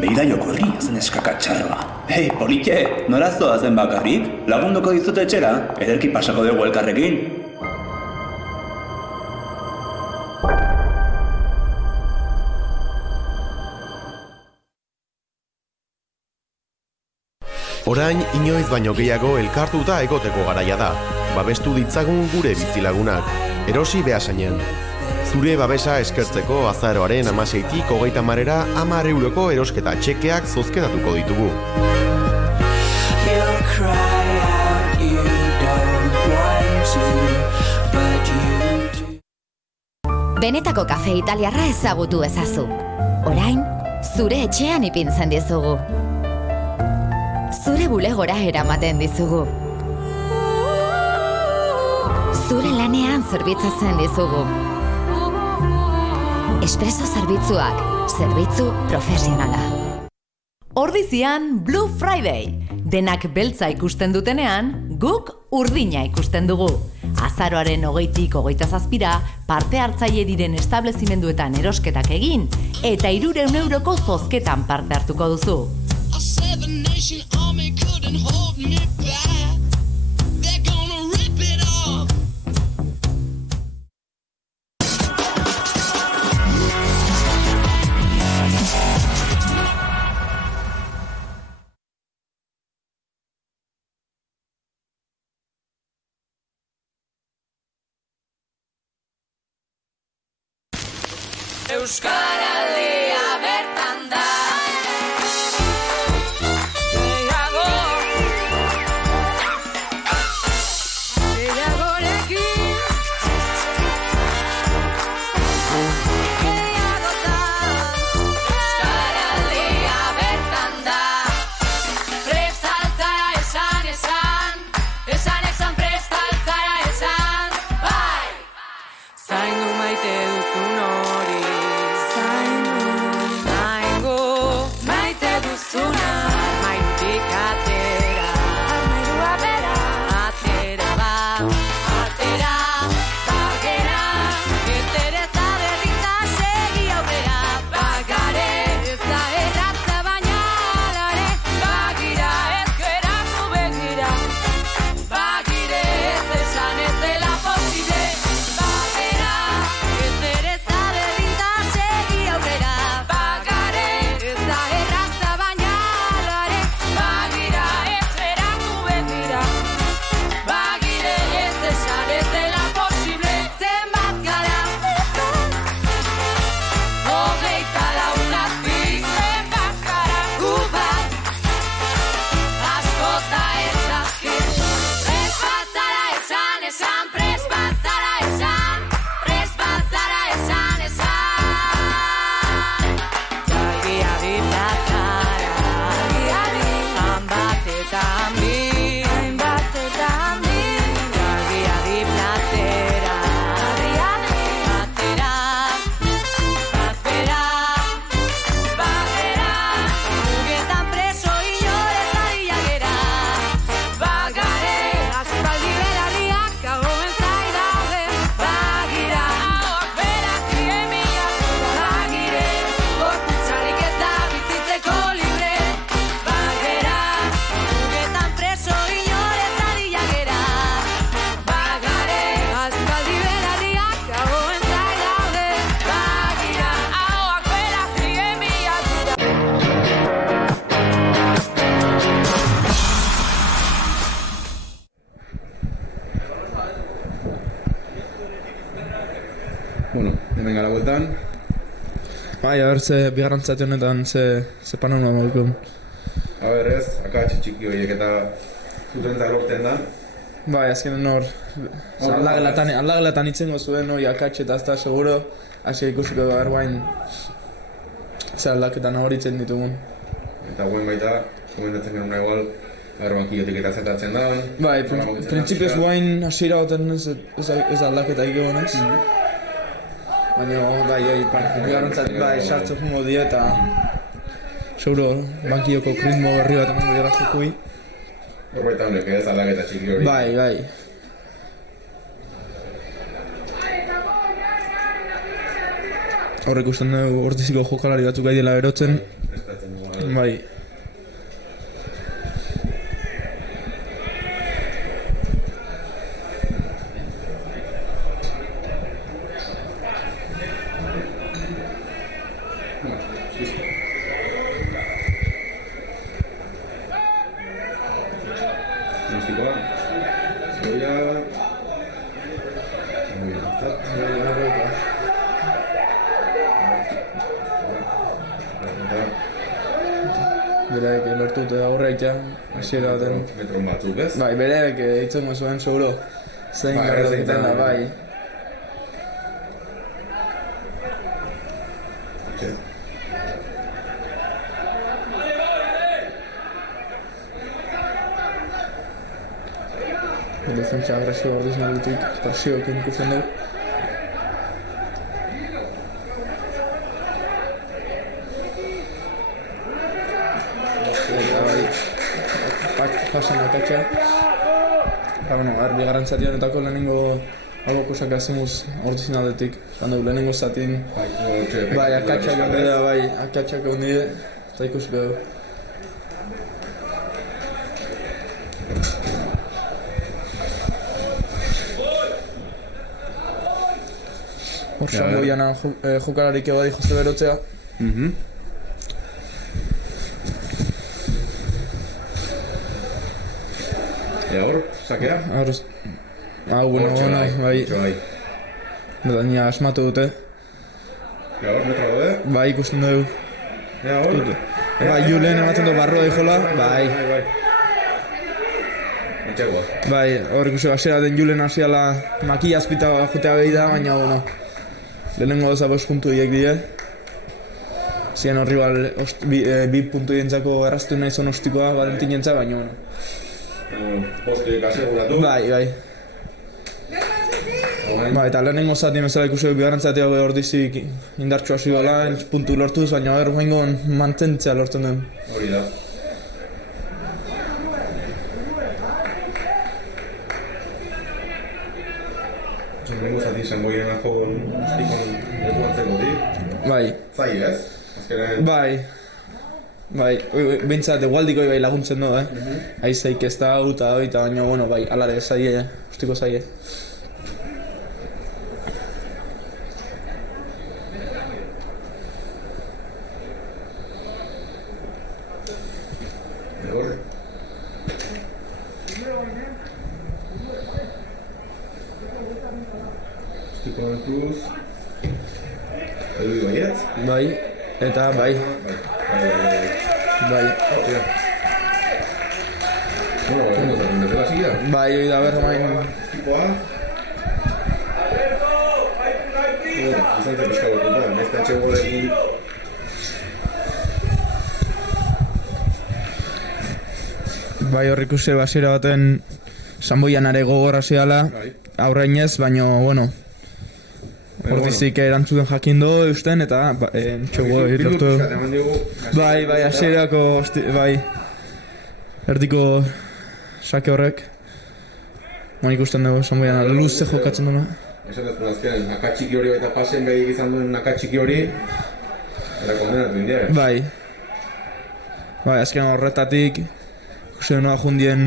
Beida jokorri, zen eskakatxarroa. Hei, politxe, norazoa zen bakarrik? Lagunduko dizute etxera, ederki pasako dugu elkarrekin. Orain, inoiz baino gehiago elkartuta egoteko garaia da. Babestu ditzagun gure bizilagunak. Erosi Beasainen. Zure babesa eskertzeko azaroaren 16tik 30era 10 euroko erosketa txekeak zozketatuko ditugu. Benetako kafe italiarra ezagutu ezazu. Orain, zure etxean ipintzen dizugu. Zure bulegora eramaten dizugu. Zure lanean zerbitzatzen dizugu. Espresso zerbitzuak, zerbitzu profesionala. Ordizian Blue Friday. Denak beltza ikusten dutenean, guk urdina ikusten dugu. Azaroaren 20tik 27ra parte hartzaile diren establezimenduetan erosketak egin eta 300 euroko zozketan parte hartuko duzu. Euskaraldia bertan da. Gehiagorekin Euskaraldia bertan da. Prestaltzara esan prestaltzara esan. Bai! Zaindu maite duzun hori. Zaindu Bai, a ber, ze bigarren zati honetan ze panorama moduko. A ber, ez, akatxe txiki horiek eta zutentzak lortzen da. Bai, azkenen hor, aldageletan itzengo zuen hori akatxe eta ez da seguro, hasi ikusiko da erbain ze aldaketan horitzen ditugun. Eta guen baita, komentatzen genuen igual, bankiotik eta zetatzen da. Bai, printzipioz guain hasiera baten ez aldaketa egon ez. Baina, bai, bigarrentzat, bai, sartzo jungo die eta seguro bankioko ritmo berri bat emango dira jokui. Horretan honek ez aldaketa txiki hori. Bai. Horrek usten dugu Ortiziko jokalari batzuk gai dela berotzen. Bai. Bereek lortute aurreik ja, hasiera baten. Metron batzuk, ez? Bai, bereek itzengo zuen seguro. Zein gardokiten da, bai. Defentsa agresio ordizionaletik presioekin ikusten dugu. Pasan akatxa. Bigarren zati honetako lehenengo alboko sakazimuz ordizionaletik. Lehenengo zatin. Bai, akatxak ondide, bai, akatxak ondide. Eta ikusiko dugu. Hor zango janan jokalarik ebadi jozte berotzea. Eta hor, sakea? Bueno, bai. Eta nina asmatu dute. Eta hor, metro daude? Bai, ikusten dugu. Eta hor? Bai, Julen ematen du barroa dijola, bai. Etxegoa. Bai, hor ikusi hasiera den Julen hasiala makia azpita jotea behi da, baina, bueno, lehenengo doza 5 puntu diek die. Zien horri bi puntu dientzako erraztu nahi zon ostikoa Valentin jentza, baina, bueno. Postuek aseguratu. Bai. Eta lehenengo zati bezala ikusi bigarren zatia ordizik indartxo hasi dola, puntu lortuz, baina horrengoan mantentzea lortzen den. Hori da. Lehenengo zati izango girenako ustikon lekuantzeko di. Bai. Zai, ez? Bai, bintzat egualdiko bai laguntzen du, Aizeik ez da hau eta baina, bueno, bai, alare zaie, ustiko zaie. Ustiko cruz. Edu baietz? Bai, eta bai. Bai. Bai, hori da berra main. Tipoa. Izan zen pixka bat dut, ez da txegolekin. Bai, hor ikusi basiera baten Sanboianare gogorra ziala, aurreinez, baina, bueno, ordizik erantzuten jakindo eusten eta txogo irrortu. Bai, hasierako, bai, erdiko sake horrek. Baina ikusten dugu, Sanboiana luze jokatzen duena. Esan dut, azkenean, akatxiki hori baita pasen gai izan duen akatxiki hori, eta kondenatu india. Bai, azkenean horretatik, ikusten noa jundien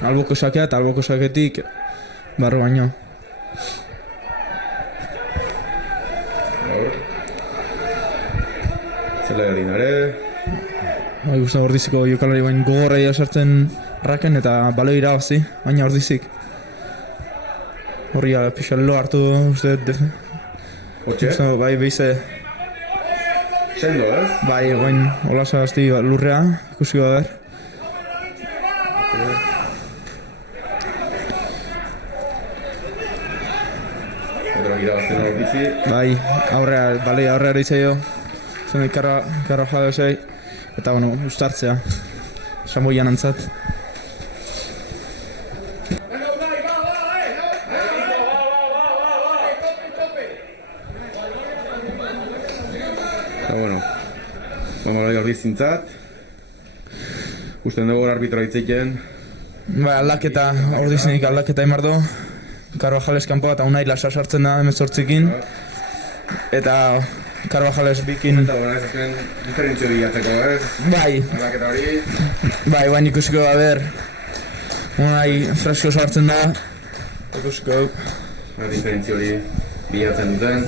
alboko sakea eta alboko saketik barro baino. Zela erdinare. Bai, guztan ordiziko jokalari bain gogorra sartzen raken eta baloi irabazi, baina ordizik. Horria pixalelo hartu uste. Hortxe? Bai, behize Sendo, ez? Bai, guain Olasa asti lurrea, ikusiko da ber. Otro irabazten hor bizi. Bai, aurrea ditzaio. Zen ikarra jade zei. Eta, bueno, ustartzea. Samboian antzat. Eta, bueno, bamolai hor bizintzat. Usten dugu arbitra hitzeiken. Bai, ordizinik aldaketa imardo. Carvajales kanpoa eta Unai Lasa sartzen da 18ekin. Eta Carvajales bikin. Eta bueno, ez azken diferentzio bilatzeko, ez? Bai. Aldaketa hori. Bai, baina ikusiko da ber. Unai fresko sartzen da. Ikusiko. Diferentzio hori bilatzen duten.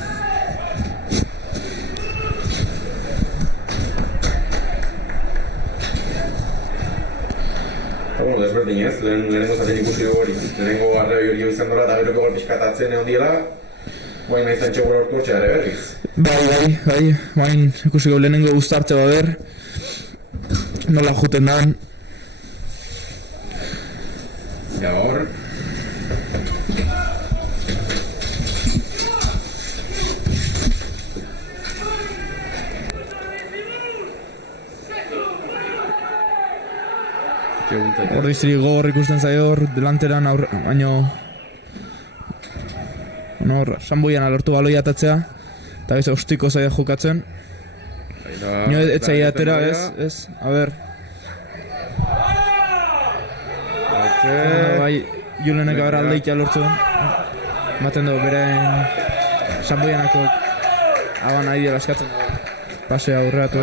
Bueno, desberdin ez, lehenengo zaten ikusi dugu hori. Lehenengo arreo hori izan dola eta beroko golpizkatatzen egon diela. Guain nahi zantxo gura hortkortxea ere berriz. Bai, guain ikusiko lehenengo guztartze ber. Nola juten dan. Ja hor. Ordiziri gogor ikusten zaio hor, delanteran baino hor, Samboian alortu baloi atatzea eta bez ostiko zaila jokatzen. Nio etzaia atera, ez, a ber. Bai, Julenek abera aldeikia lortzen. Maten dugu beren Samboianako aban nahi dira eskatzen pasea aurreatu,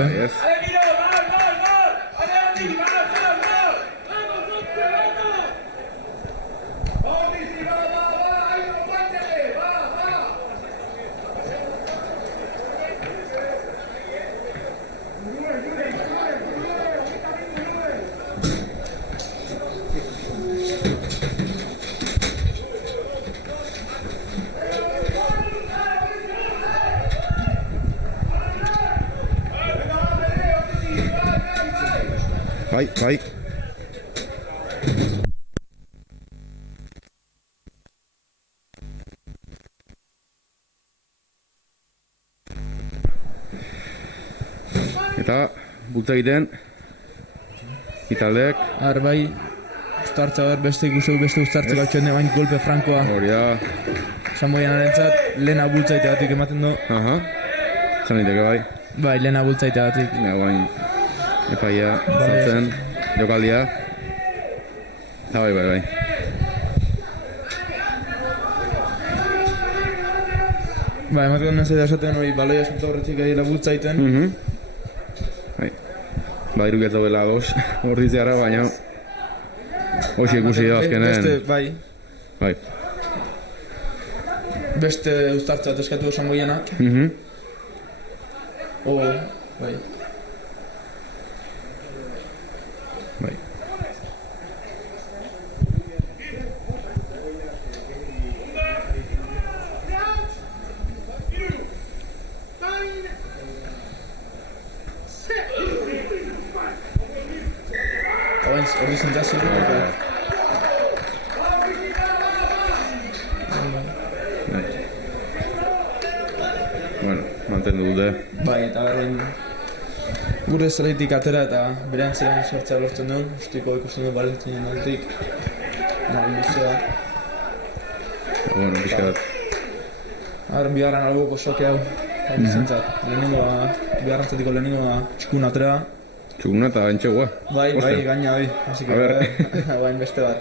Bai. Eta, bultza egiten, italdeek. Bai, ustartza beste ustartza gautxoen bain golpe frankoa. Hori da. Samboian arentzat, lehena bultza egiteagatik ematen du. Zan diteke bai. Bai, lehena bultza egiteagatik. Guain, epaia, zantzen, jokaldia. Bai. Bai, ematen ez da esaten hori baloia eskutu horretzik egila bultza egiten. Bai, irukietza bela dos, orditzeara, baina hoxe ikusi da azkenen. Bai. Beste ustartzat eskatu Samboianak. Bai. Hori zintzazio. Bueno, mantendu dute. Bai, eta berren gure zeleitik atera eta berean ziren sortzea lortzen duen. Ustiko ikusten duen Valentinen aldetik. Nagunduzea. Bueno, pixkat. Bigarren alguko soke hau. Zintzat. Bigarrantzetiko lehenengoa txukun atera. Txukuna eta entxegua. Bai, gaina bai. Bain beste bat.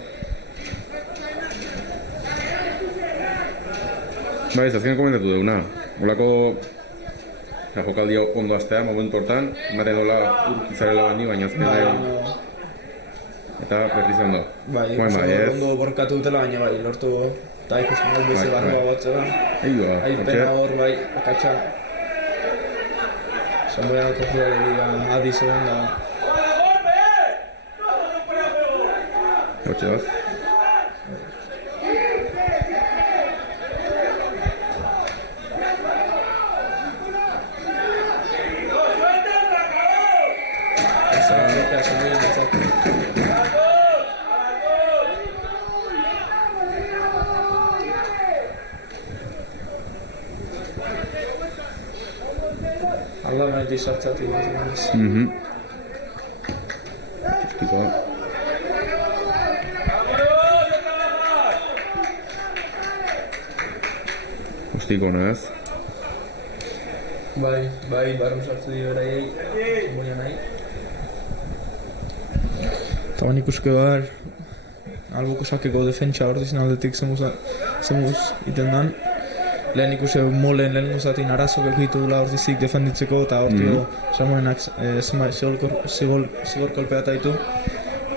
Bai, ez azken komentatu duguna. Olako jokaldi ondo astea, momentu hortan. Ematen dola urkitzarela bani, baina azkenean. Eta berriz ondo. Bai, ondo borkatu dutela, baina bai, lortu eta ikusten dut beze barroa batzera. Pena hor, bai, akatsa. Samboian konfidalegia adi zegoen da. Hortxe bat. sartzatik. Justikoa. Justiko, no ez? Bai, barru sartzu di beraiei, moia nahi. Eta ban ikuske bar, alboko sakeko defentsa hor dizien aldetik zemuz iten dan. Lehen ikuse molen lehen gozatin arazo belko ditugula hor dizik defenditzeko eta hor tio Samuenak zigor kolpeata ditu.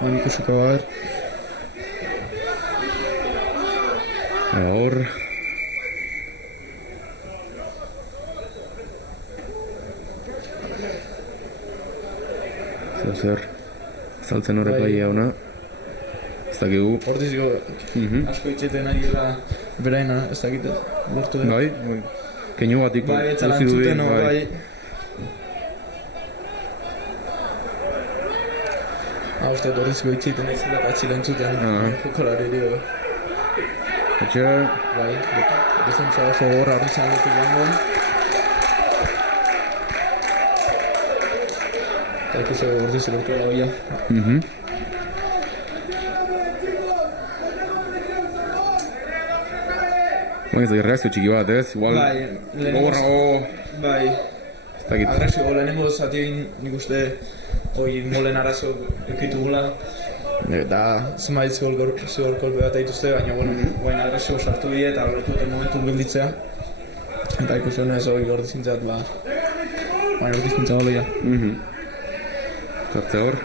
Ban ikuseko bar. Hor... Zer, saltzen horrek bai jauna, ez dakigu. Hor diziko asko itxeten ari dela beraina, ez dakite, lortu den. Bai, keinu batiko. Bai, etxalan zuten, bai. Uste, hor diziko itxeten ez dela atxilen zuten, jokalari dio. Etxe... Bai, defentsa oso horra hori zangoetik bangoen. Eta ikusi hor diziko lortu dela bila. Baina ez da reakzio txiki bat, ez? Igual... Bai, agresio lehenengo zatien nik uste molen arazo ekitugula. Eta zenbait zigor kolpe bat dituzte, baina guain agresio sartu die eta lortu duten momentu gelditzea. Eta ikusi honez hor dizintzat, baina hor dizintzat hola. Zartze hor.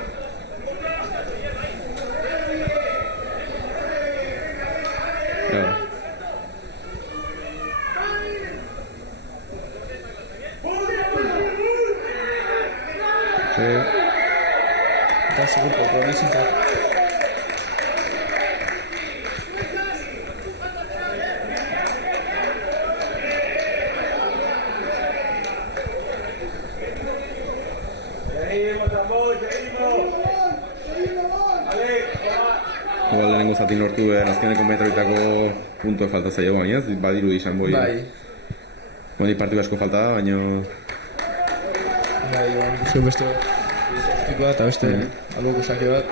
Eta segurko, hori zintzat. Igual lehenengo zatin lortu azkeneko metroitako puntua falta zaio, baina ez? Badiru izan boi. Bai. Baina partidu asko falta da, baina... Bai, ikusi beste eta beste alboko sake bat.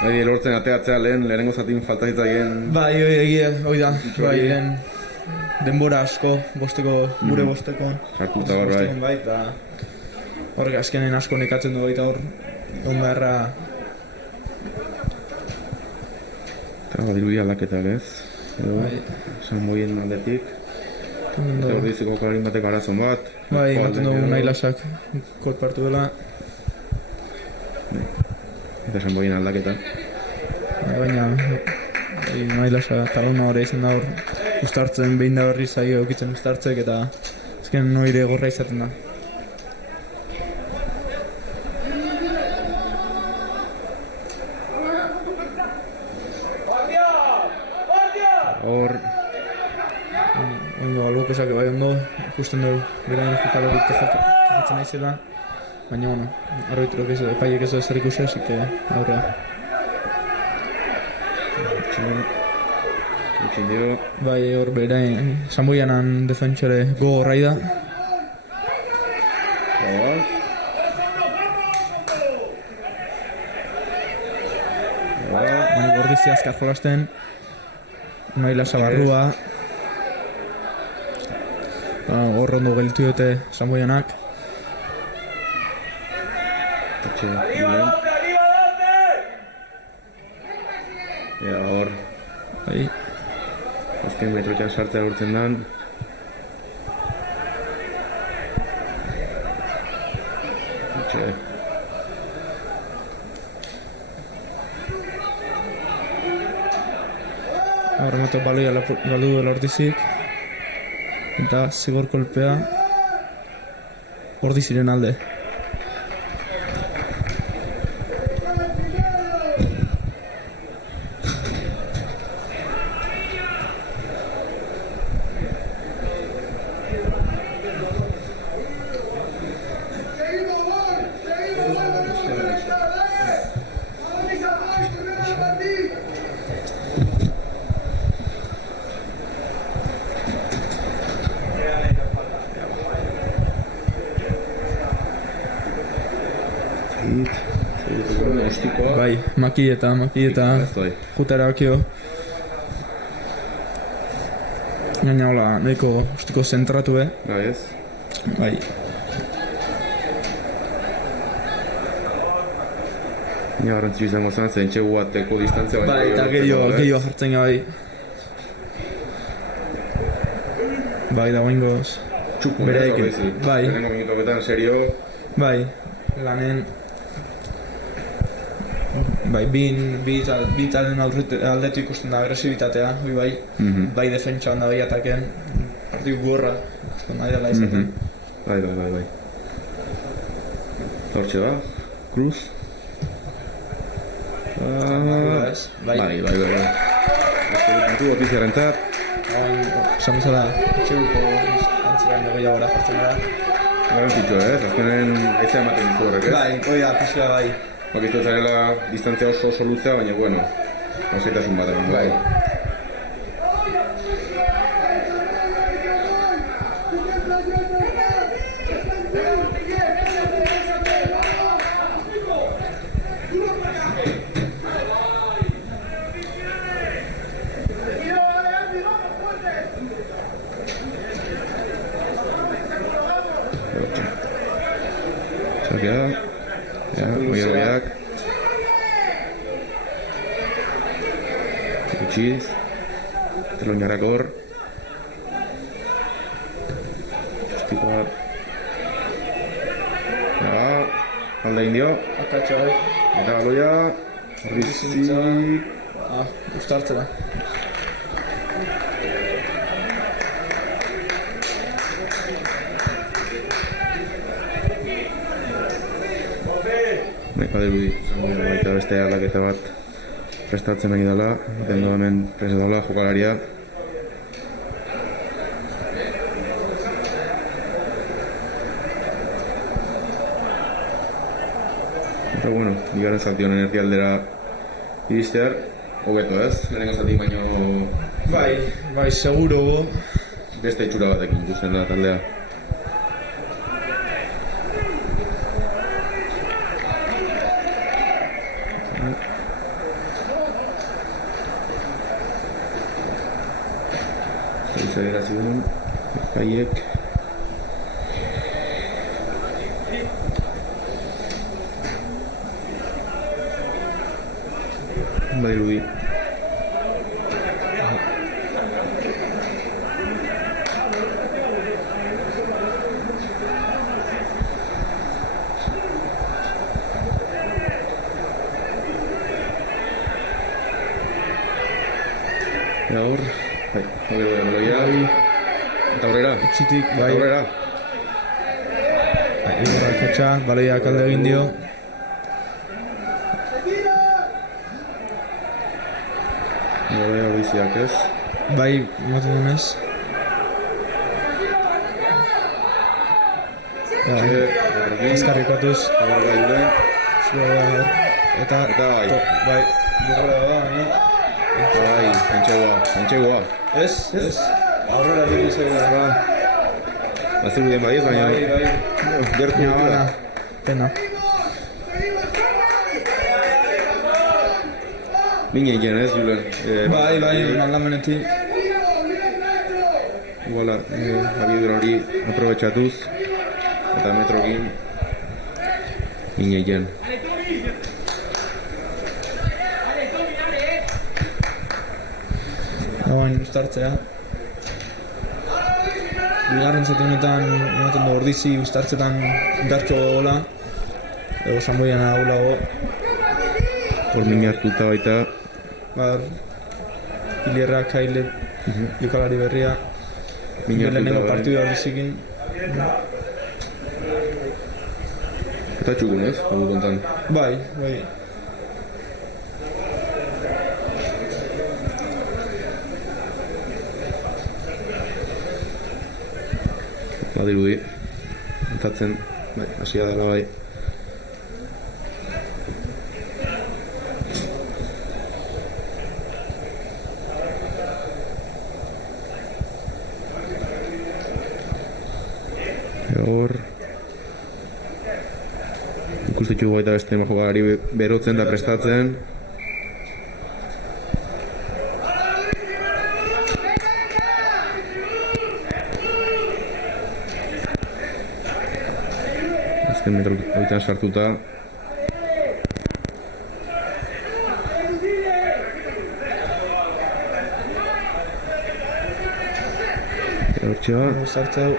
Bai, lortzen ateatzea lehenengo zatin falta zitzaien... Bai, hoi da, bai, lehen denbora asko, gure bosteko. Sartuta bar, bai. Bai, eta horrek azkenen asko nekatzen du baita hor, egon beharra... Eta badiru aldaketak ez? Esan boien aldetik. Eta hor diziko kolarin batek arazon bat. Bai, ematen dugu nahi lasak kolpartu dela. Eta esan boien aldaketa. Baina, nahi lasak eta hona hori izan da hor ustartzen, behin da berri zaio eukitzen ustartzek eta azken noire gorra izaten da. Hor... Alboko esake bai ondo, ikusten dugu beraien jokalorik kejatzen naizela. Baina, arbitrok ez, epaiek ez da zer ikusi, así que aurrea. Bai, hor beraien, Samboianan defentsore gogorrai da. Baina gordizi azkar jolasten. Nahi lasa barrua. Hor ondo gelditu dute Samboianak. Hor... Bai. Azken metrotxan sartzea urtzen dan. Arremato baloia galdu dela ordizik. Eta zigor kolpea ordiziren alde. Ostikoa. Bai, makilleta, jutera bakio. Gaina hola, nahiko ostiko zentratu, Bai, ez? Bai. Baina garrantzitsu izango zen, zentxegu bateko distantzia. Bai, eta gehiago jartzen bai. Bai, da guaingoz. Txukun, bai. Lehenengo minutoketan, serio. Bai, lanen... Bai, bi talen aldetu ikusten da agresibitatea, bai. Bai defentsan da bai ataken. Partidu gorra, ikusten da dela izaten. Bai. Hortxe da, Cruz. Bai. Puntu otiziarentzat. Esan bezala, etxeguko antzeraino gehiagora jartzen gara. Garantitxo, azkenen etxea ematen ditu horrek, Bai, oida, pixka bai. Bakitu zarela distantzia oso lutzea, baina, bueno, osaitasun bat eman. Bai. Oiarriak Txitxiz Teloñarrak hor Justikoa Alde indio Akatxo, Eta galoia Rizik Ustartzera. Badirudi, baita beste aldaketa bat prestatzen ari dela, dendo hemen presa dela jokalaria. Eta bueno, bigarren zati honen erdialdera iristear, hobeto ez? Lehenengo zati baino... Bai, seguro. Beste itxura batekin ikusten da taldea. Federación, Hayek. Badirudi. Gaur, eta aurrera, etxitik, bai. Aurrera. Igorra akatxa, baloiak alde egin dio. Baloia biziak ez. Bai, ematen denez. Azkarrikotuz. Eta bai, gurra da, Bai, entxegua. Ez. Aurrera bilu zegara. Bazirudien bai ez, baina... Bai. Gertu ditu. Pena. Mine egin ez, Julen. Bai, mandamenetik. Iguala, abidura hori aprobetxatuz. Eta metrokin. Mine egin. Hauen ustartzea. Bigarren zati honetan ematen du ordizi ustartzetan indartxo gola. Ego Sanboiana agulago. Hor mine hartuta baita. Hilierra, Kaile, jokalari berria. Lehenengo partidu ordizikin. Eta txukun ez, hau kontan. Bai. Badirudi, entatzen, hasia dela bai. Hor, ikuste Hortigo eta beste jokalari berotzen eta prestatzen. Azken metro oitan sartuta. Hortxea. Sartzeu.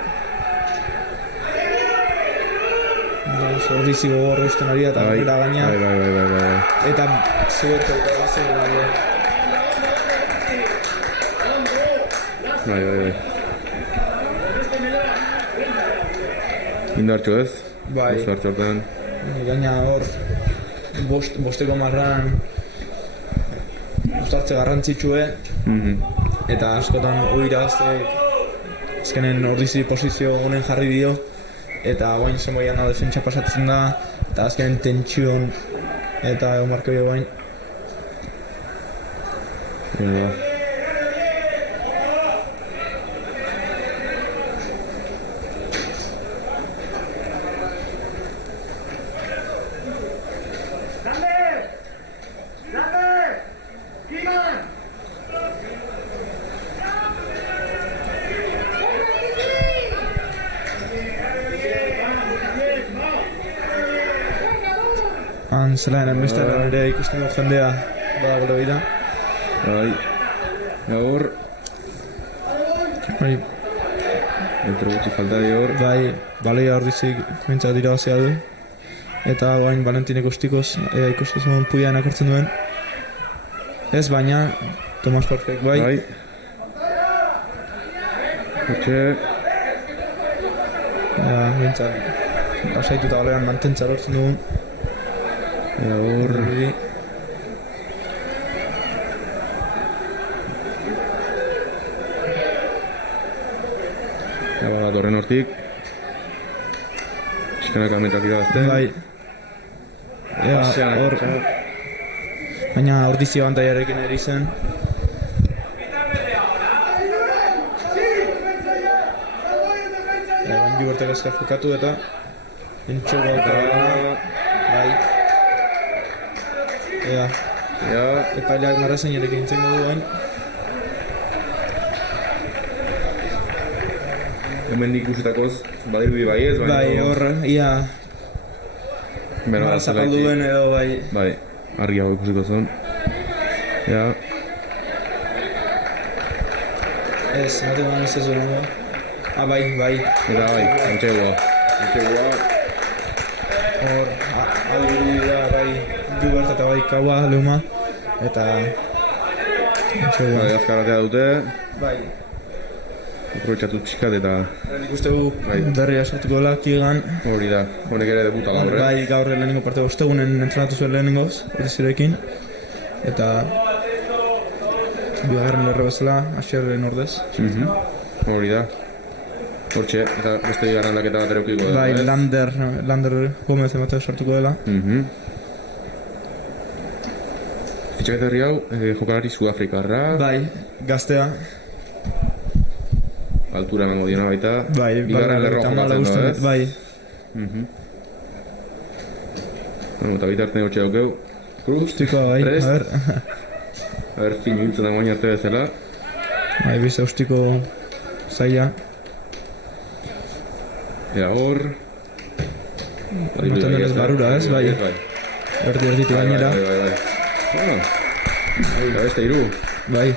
Ordizi gogorra usten ari eta aurrera gaina. Bai. Eta zubertu eta Bai. Indartxo ez? Bai. Zubertu hortan. Gaina hor bosteko marran ustartze garrantzitsue eta askotan oiraz azkenen ordizi posizio honen jarri dio eta guain zenboian defentsa pasatzen da eta azkenen tentsion eta egon marko bio guain. Zelaen beste ere ikusten du jendea badagoela bida. Bai. Gaur. Bai. Entro gutxi falta di hor. Bai, baleia ordizik mintzat irabazia du. Eta guain Valentinek ustikoz ikusten zuen puian akortzen duen. Ez baina, Tomas Jorgek bai. Bai. Hortxe. Mintzat, lasaitu eta balean mantentza lortzen dugun. Gaur. Bala torren hortik. Pizkanak almetak irabazten. Bai. Hor. Baina ordizio bantaiarekin eri zen. Jubertek azkar fokatu eta entxogo eta bai. Epaileak marrazainerekin entzengo duen. Hemen ikusitakoz, badirudi bai ez? Bai, hor, ia... Bera, zapaldu duen edo bai... Bai, argiago ikusiko zuen. Ja. Ez, nate baina ez ez duen. Bai. Eta bai, antxegua. Hor, adibidea bai... Jubert eta bai kaua, leuma, eta... Bai, azkaratea dute. Bai. Aprobetxatu txikat eta... Nik uste gu berria sortuko dela, Kigan. Hori da, honek ere debuta gaur, Bai, gaur lehenengo parte ostegunen entrenatu zuen lehenengoz, ordizirekin. Eta... bigarren lerro bezala, Asierren ordez. Hori da. Hortxe, eta beste bigarren aldaketa bat eraukiko dela, ez? Bai, Lander Gomez emateo sortuko dela. Fitxaketa herri hau, jokalari Sudafrikarra. Bai, gaztea. Altura emango diona baita. Bai, bigarren lerroa jokatzen da, ez? Bai. Eta bitartzen hortxe daukeu. Ustikoa, bai, a ber, fin hiltzen da moin arte bezala. Bai, bize ustiko zaila. Ea hor... Ematen denez barura, ez? Bai. Erditu gainera. Eta beste hiru. Bai.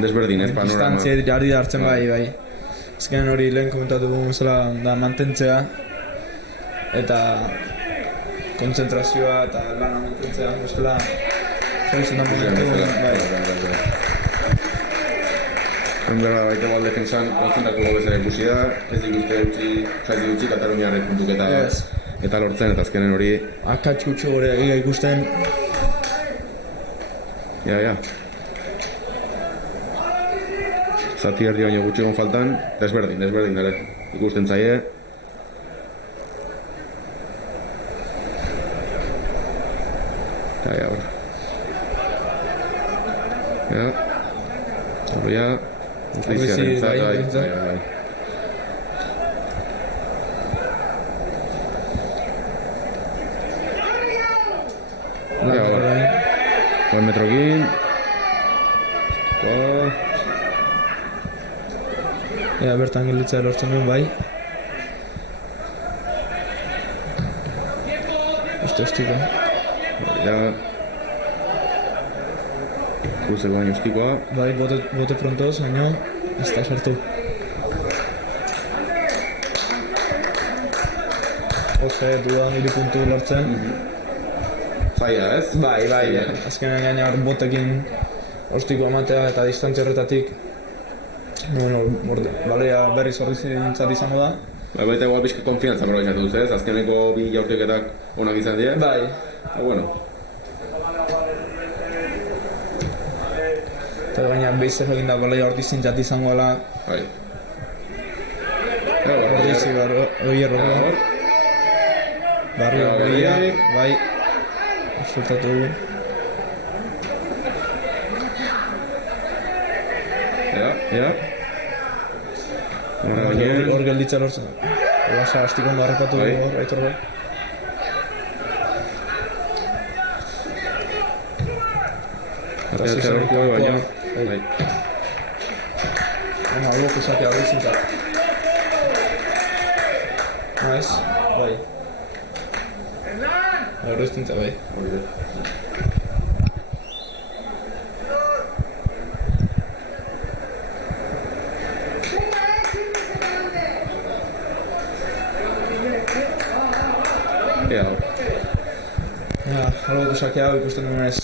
Desberdin, ez panorama. Distantzia ari da hartzen bai. Azkenen hori lehen komentatu dugun zela da mantentzea eta kontzentrazioa eta lana mantentzea bezala hori zen da momentu. Bai. Enberra baita bal defensan konzentratuko bezala ikusi da, ez dituzte utzi Kataluniaren puntuketa eta lortzen, eta azkenen hori... Akats gutxo gore egia ikusten. Ja. Zati erdi baino gutxi egon faltan, desberdin, ere. Ikusten zaie. Eta hor. Hori Bai. Buen metrokin. Ea, bertan gelditzea lortzen duen, bai. Ostiko. Ja. Guzek baino ostikoa. Bai, bote frontoz, baino, ez da sartu. Dudan 3 puntu lortzen. Zaila, ez? Bai. Azkenean gaina hor botekin ostiko amatea eta distantzia horretatik. Balea berriz horrizintzat izango da. Baita igual pixka konfiantza aprobetxatu duz, ez? Azkeneko 2 jaurteketak onak izan dira. Bai. Bueno. Eta baina behiz egin da balea horrizintzat izango dela. Bai. Horrizi hierro. Barrio, bai. Resultatu dugu. Ja. Hor gelditza lortzen. Olasa hastik ondo harrapatu dugu hor, aitor bai. Eta zizareko baina. Algo kusake hori zintzak. Naiz, bai. Hori zintzak bai. Albuko sakea hau ikusten duen ez.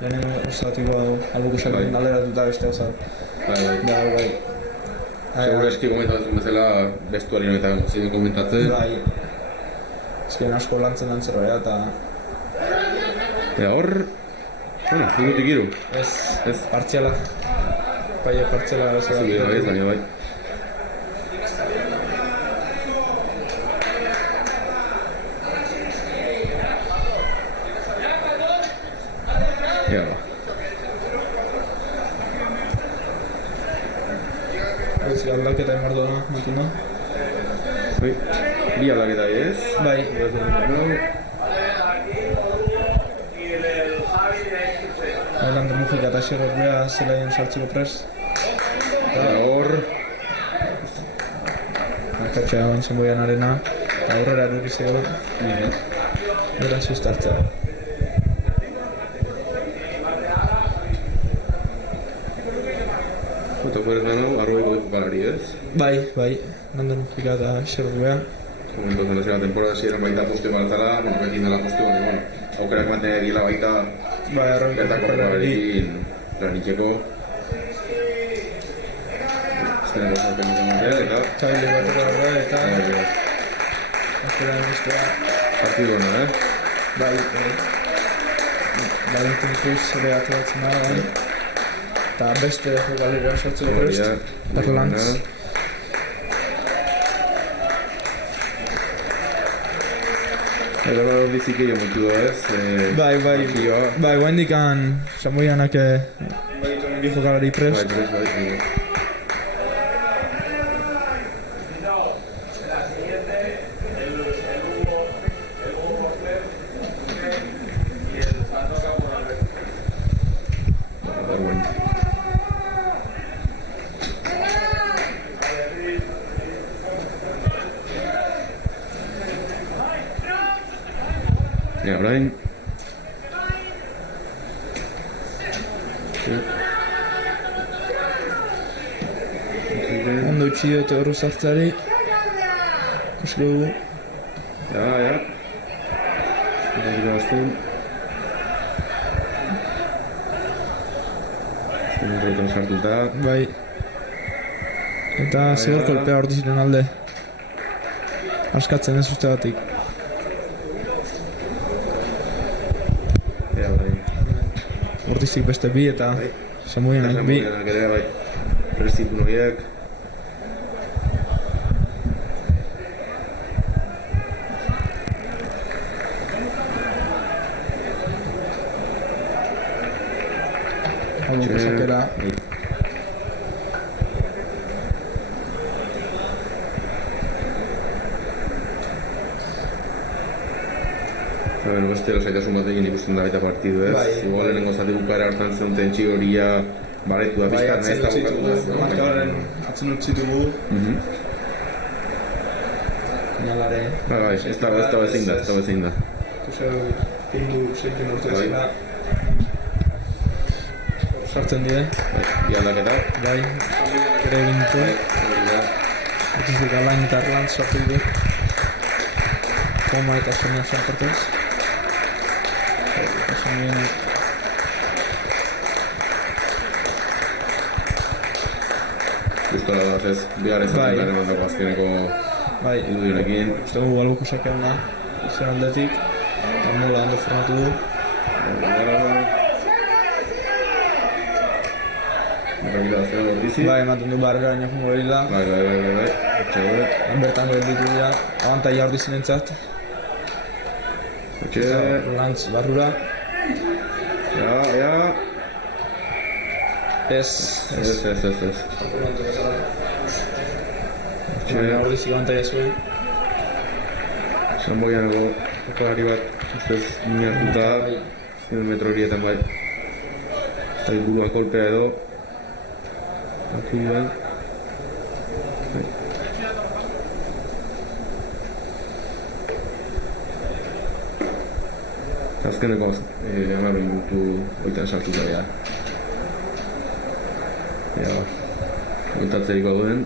Lehenengo osatiko albuko sakea alderatuta beste osat. Bai. Seguro eski komentatzen bezala bestuari eta ziren komentatzen. Bai. Ezken asko lantzen dantzera eta... Hor... Bueno, ikutik iru. Ez, partziala. Bai, partziala bezala. Ez, baina bai. Aldaketa emar duena, matunda. Bi aldaketa ez? Bai. Lander Mujika eta Xerrot bea zelaien sartzeko prest. Hor... Akatxea bantzen boian arena. Aurrera erukizeo. Era sustartzea. Eta puedes ganar Arroiko de jokalari, ez? Bai. Lander Mujika eta Xerrot bea. Entonces, la temporada si eran baita postio baltzala, bekin dela postio, bueno, aukerak manten egila baita bertako jokalarekin planitzeko. Azkenean gozak ematen matea, eta... Txaile bateko horra, eta... Azkenean guztua... Partidu hona, Bai. Valentin Cruz ere ateratzen da, bai. Eta beste jokalera sortzeko prest. Berlantz. Eta gara bizik egin mutu da, ez? Bai, guain dikan Samoianak bi jokalari prest. Bai. Orain ondo utzi diote horru zartzari ikusko dugu Ja Eta gira azten Azten sartuta Bai Eta zigor kolpea hor diziren alde askatzen ez uste batik Hortizik beste bi eta Samoianak bi. Samoianak ere bai. Prestik horiek. Algo sakera. Eta beno, beste lasaitasun batekin ikusten da baita partidu, ez? Bai, Igual bai. lehenengo zati bukaera hartan zen tentsi horia baretu da pizkat, nahiz eta bukatu da. Markadaren atzen utzi dugu. Finalare. Bai, ez da bezin da, ez da bezin da. Kuseu, pindu, seikin urte Bai. zela. Sartzen die. Bi aldaketa. Bai, ere egin ditu. Ikuzik alain eta Arland sortu ditu. Koma eta sonia sartez. Eta sonien Guztora da, ez, bihar ez Bai. azken emandako azkeneko irudionekin. Uste dugu albuko sakean da, izan aldetik. Eta mola ondo formatu du. Errakita azken bordizi. Bai, ematen du barrera baino jungo berila. Bai. Txago. Bertan gelditu dira, abantaia ordizien entzat. Etxe. Lantz barrura. Ja. Ez. Etxe. Baina ordizik abantaia zuen. Sanboianeko jokalari bat, ustez, minartuta, azken metro horietan bai. Eta buruan kolpea edo. Hartu duen. Azkeneko 10 minutu oitan sartuta dira. Oitatzeiko duen.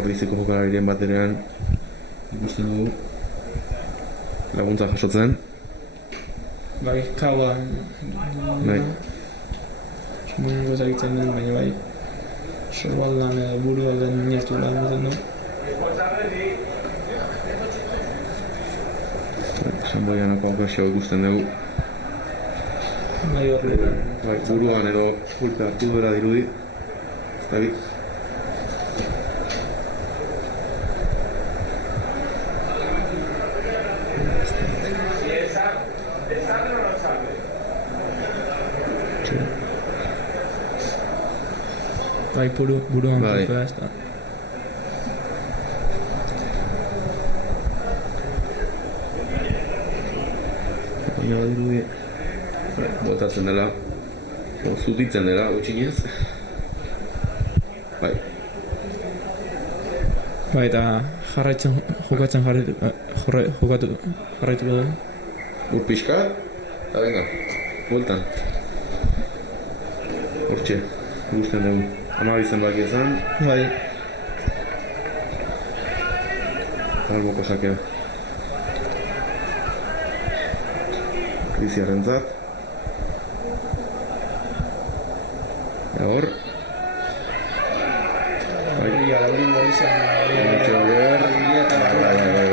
Ordiziko jokalariren batenean ikusten dugu laguntza jasotzen. Bai, kaua. Bai. Mungo ezagitzen den, baina bai. Sorbaldan buru alden minartu lan ematen du. Sanboianako okazio ikusten dugu. Nahi horri. Bai, buruan edo kulpe hartu duela dirudi. Ez dakit. Bai, buruan Bai. kulpea ez da. Baina badirudi botatzen dela, zutitzen dela, gutxinez. Bai. Bai, eta jokatzen jarraituko du. Ur pixkat, eta venga, bueltan. Hortxe, guztien dugu. 12 zenbaki ezan. Bai. Alboko sakea. Kriziarrentzat. Hor. Bai. Mitxe Oliver. Bai.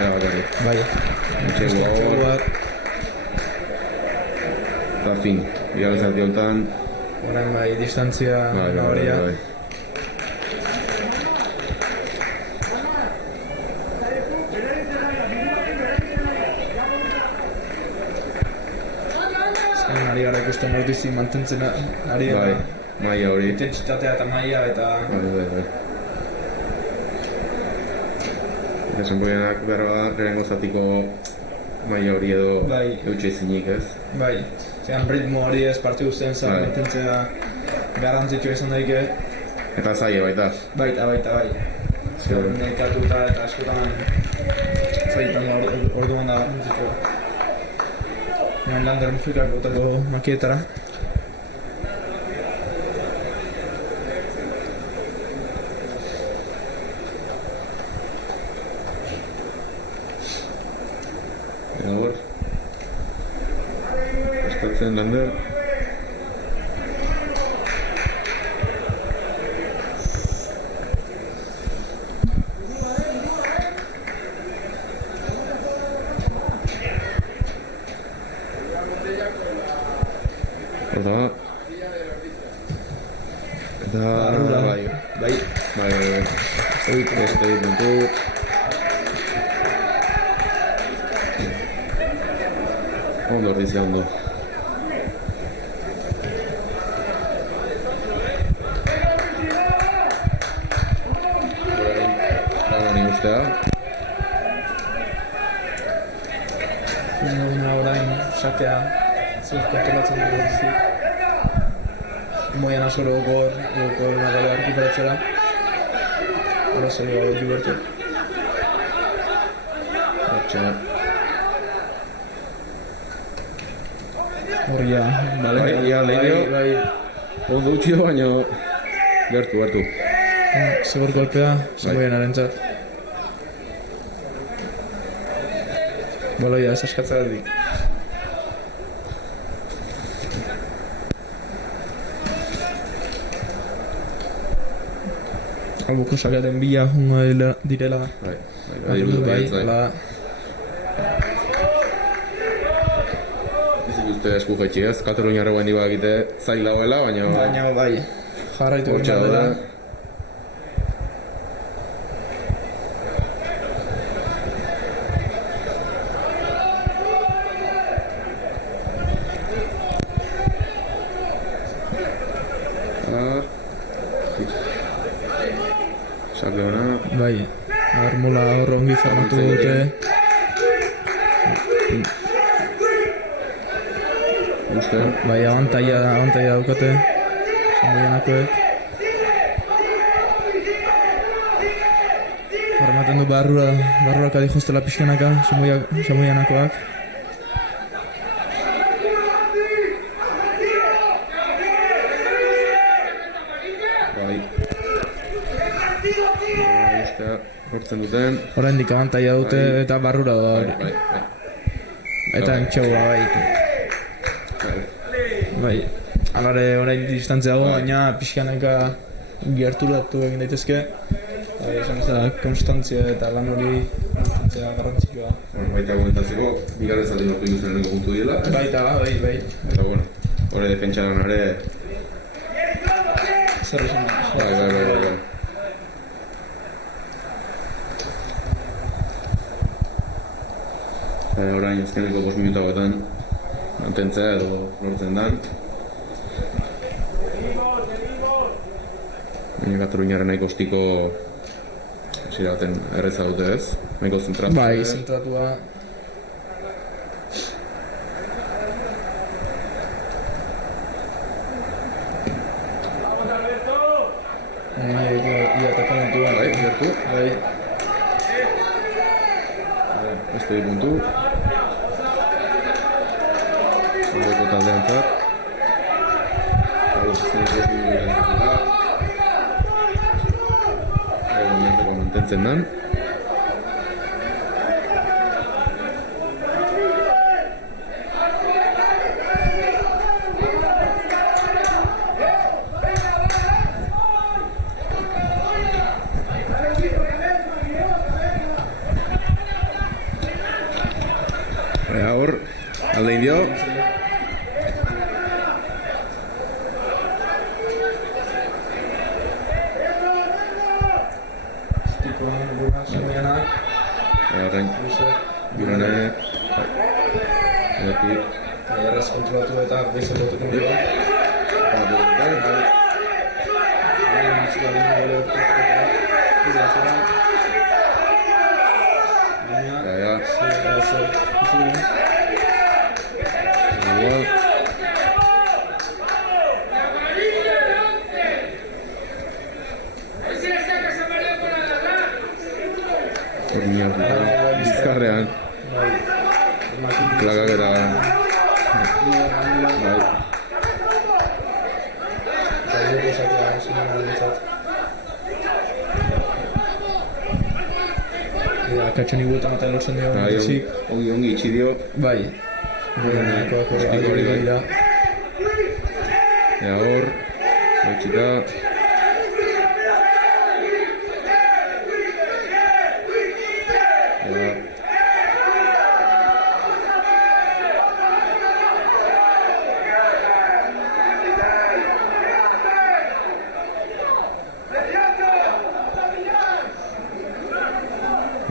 Era bakarrik. Bai. Mitxe hor. Eta fin. Bigarren zati hontan. Orain bai, distantzia nabaria. Bai. Azkenean ari gara ikusten ordizi mantentzen ari gara. Bai, maia hori. Intentsitatea eta maia eta... Bai. Eta Sanboianak behar bada, lehenengo zatiko maia hori edo eutxe ezinik, ez? Bai, zean ritmo hori ez partidu zen zan mantentzea garrantzitsua izan daike. Eta zaie baita. Baita, bai. Zean nekatuta eta askotan zaitan orduan da garrantzitsua. Hemen Lander Mufikak botako makietara. Hor. Estatzen Lander. Eta bai. Beste puntu. Ondo ordizia ondo. egitea, zuek kontrolatzen dugu guztik. Moian asoro gogor nagalea rekuperatzera. Hora zori gabe jubertu. Horria, bale? Bai. Ondo utxio, baina gertu. Zigor golpea, Samoian arentzat. Baloia, ez askatzagatik. Albuko sakearen bila jungo direla. Bai, hala. Uste esku jetxiez, Kataluniarra guendi bagite zail dagoela, baina bai, jarraitu hortxe dela. Sake hona. Bai, armola horrongi formatu dute. Bai, abantaia daukate, Samoianakoek. Horrematen du barrurak adijostela pixkanaka, Samoianakoak. Bai. Hortzen duten. Oraindik abantaia dute eta barrura da. Bai. Eta entxaua, bai. Bai, alare orain distantziago, baina pixkanaka gerturatu egin daitezke. Esan ez da, konstantzia eta lan hori konstantzia garrantzitsua. Baita komentatzeko, bigarren zati lortu ikusten lehenko puntu dira. Baita, bai. Eta bueno, hori defentsaran ere... Zer esan da. Bai. Orain azkeneko 5 minutu hauetan mantentzea edo lortzen dan. Baina Kataluniarren nahiko ostiko hasiera baten erreza dute ez? Nahiko zentratua. Bai, zentratua. Ia atacamentua. Bai, gertu. Bai. Beste puntu. Ondoko taldeantzat. Mantentzen dan. Hor, alde indio. Horrein, Gironek, edatik. Erraz kontrolatu eta behizatetuko dira. Bizkarrean plakak eta Katxoni guetan eta lortzen dio ongi itxi dio. Bai. Ea hor, itxita.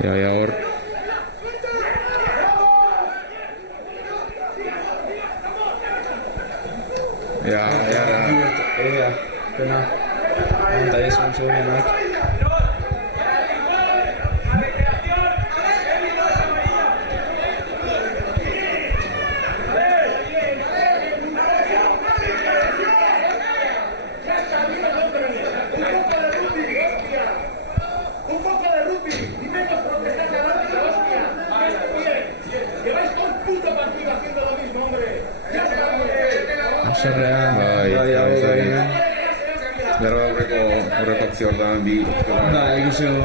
Ja hor. Ja. Pena. Anta ez Samoianak. Sarrea, Berra aurreko akzio hortan bi... ikusi du.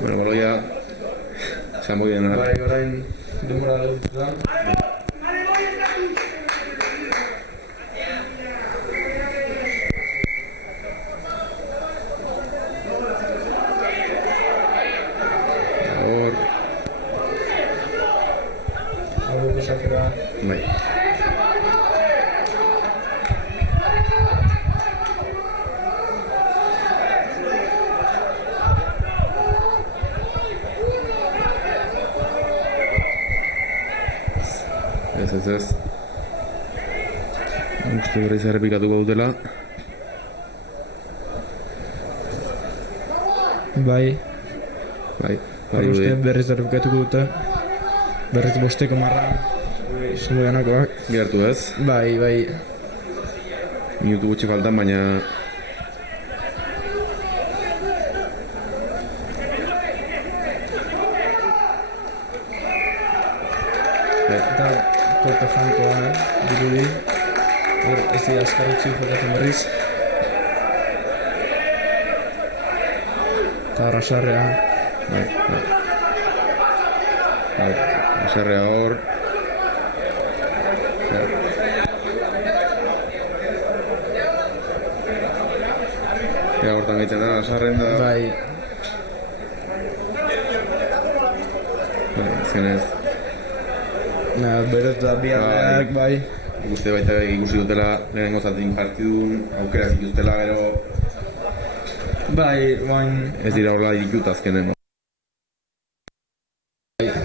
Bueno, baloia... Esan boi dena. Bai, orain denbora dut da. Algo sakera. Bai. Ez. Uste berriz errepikatuko dutela. Bai. Uste berriz errepikatuko dute. Berriz bosteko marra. Izango janakoak. Gertu ez? Bai. Minutu gutxi faltan, baina... Eta korte frankoa, dirudi. Ez dira askarrutzi jokatzen berriz. Eta Rasarrea. Rasarrea hor. Ega hortan egiten da, Rasarren da... Bai. Azkenez... Berez da biharreak, bai. Ikuste baita ikusi dutela lehenengo zatin partidun, aukera zituztela gero... Bai, bain... Ez dira horrela ditut azkenen.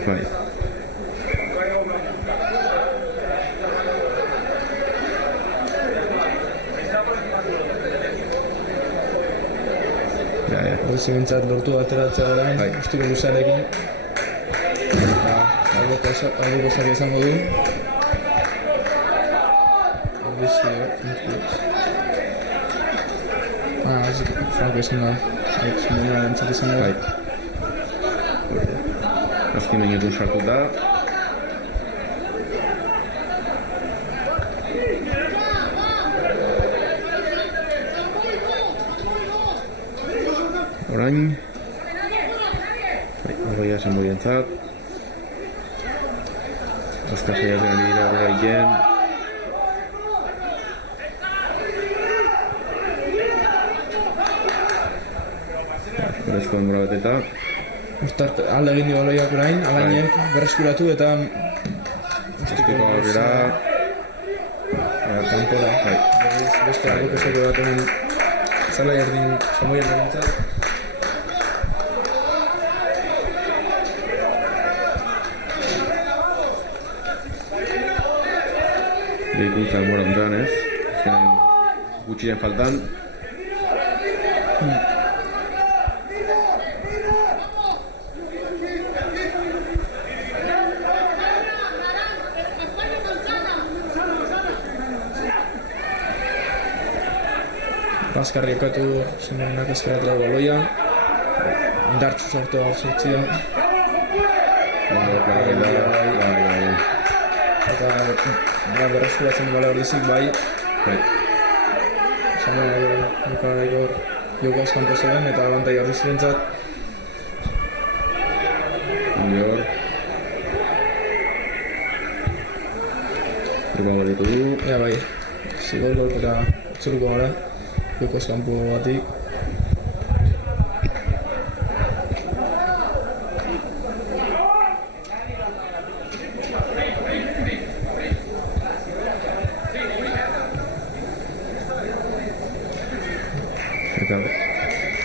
Bai. Horrezi bintzat lortu ateratzea orain, ustiko luzarekin. Algo sari izango du. Franko izan da. Zimena entzat izan da. Azken minutun sartu da. Orain. Horreia esan boi entzat. Azkar saiatzen dira horrela egin. Berezko denbora beteta. Alde egin dio baloiak orain, alainek berreskuratu eta... Azpiko aurrera... Kampora. Beste algo pesako bat hemen... Zalai erdin Samoien erantzat. Ikuntza denbora kontan, ez? Azken gutxiren faltan. Baskarri ekatu Simeonak eskeratu da baloia. Indartsu sartu hau zertzia. Eta berreskuratzen bale hor dizik bai. Sameonak hor jokaz kanpo zegoen eta abantai hor dizirentzat. Hor. Dukago ditu du. Ja bai, zigol golpera txuruko gara. Jokoz kanpo batik.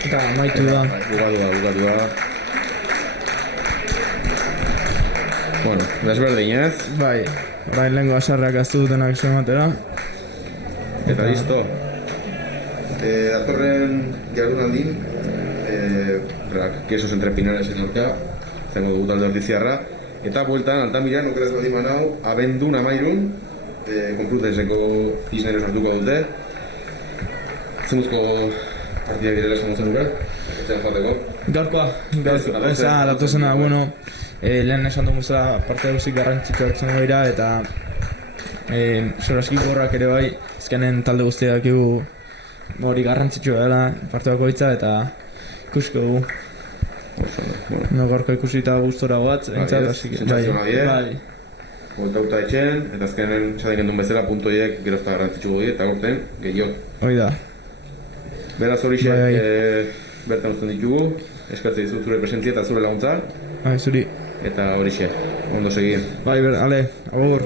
Eta amaitu da. Bukatu da. Bueno, desberdin ez? Bai, orain lehenko asarrak aztu dutenak zematera. Eta listo. Datorren jardunaldin, Quesos entre Pinares aurka, izango dugu talde ordiziarra. Eta bueltan, Altamiran, okeraz baldin banau, abendun amairun, Konplutenseko Cisneros hartuko dute. Zemuzko partida direla esan mozen duke, etxean joateko. Gaurkoa, datozena, bueno, lehen esan dugu zela parte guzik garrantzitsuak izango dira, eta solaskik gorrak ere bai, ezkenen talde guztiak hori garrantzitsua dela parte bakoitza, eta ikusiko dugu. Gaurko ikusita gustora goatz, entzat, así que bai. Bueltauta etxen, eta azkenen txadin gendun bezala puntoiek gerozta garrantzitsuko dira, eta gorten gehiot. Hoi da. Beraz horixe, bertan uzten ditugu, eskatzea dizut zure presentzia eta zure laguntza. Bai, zuri. Eta horixe, ondo segi. Bai, ale, agur.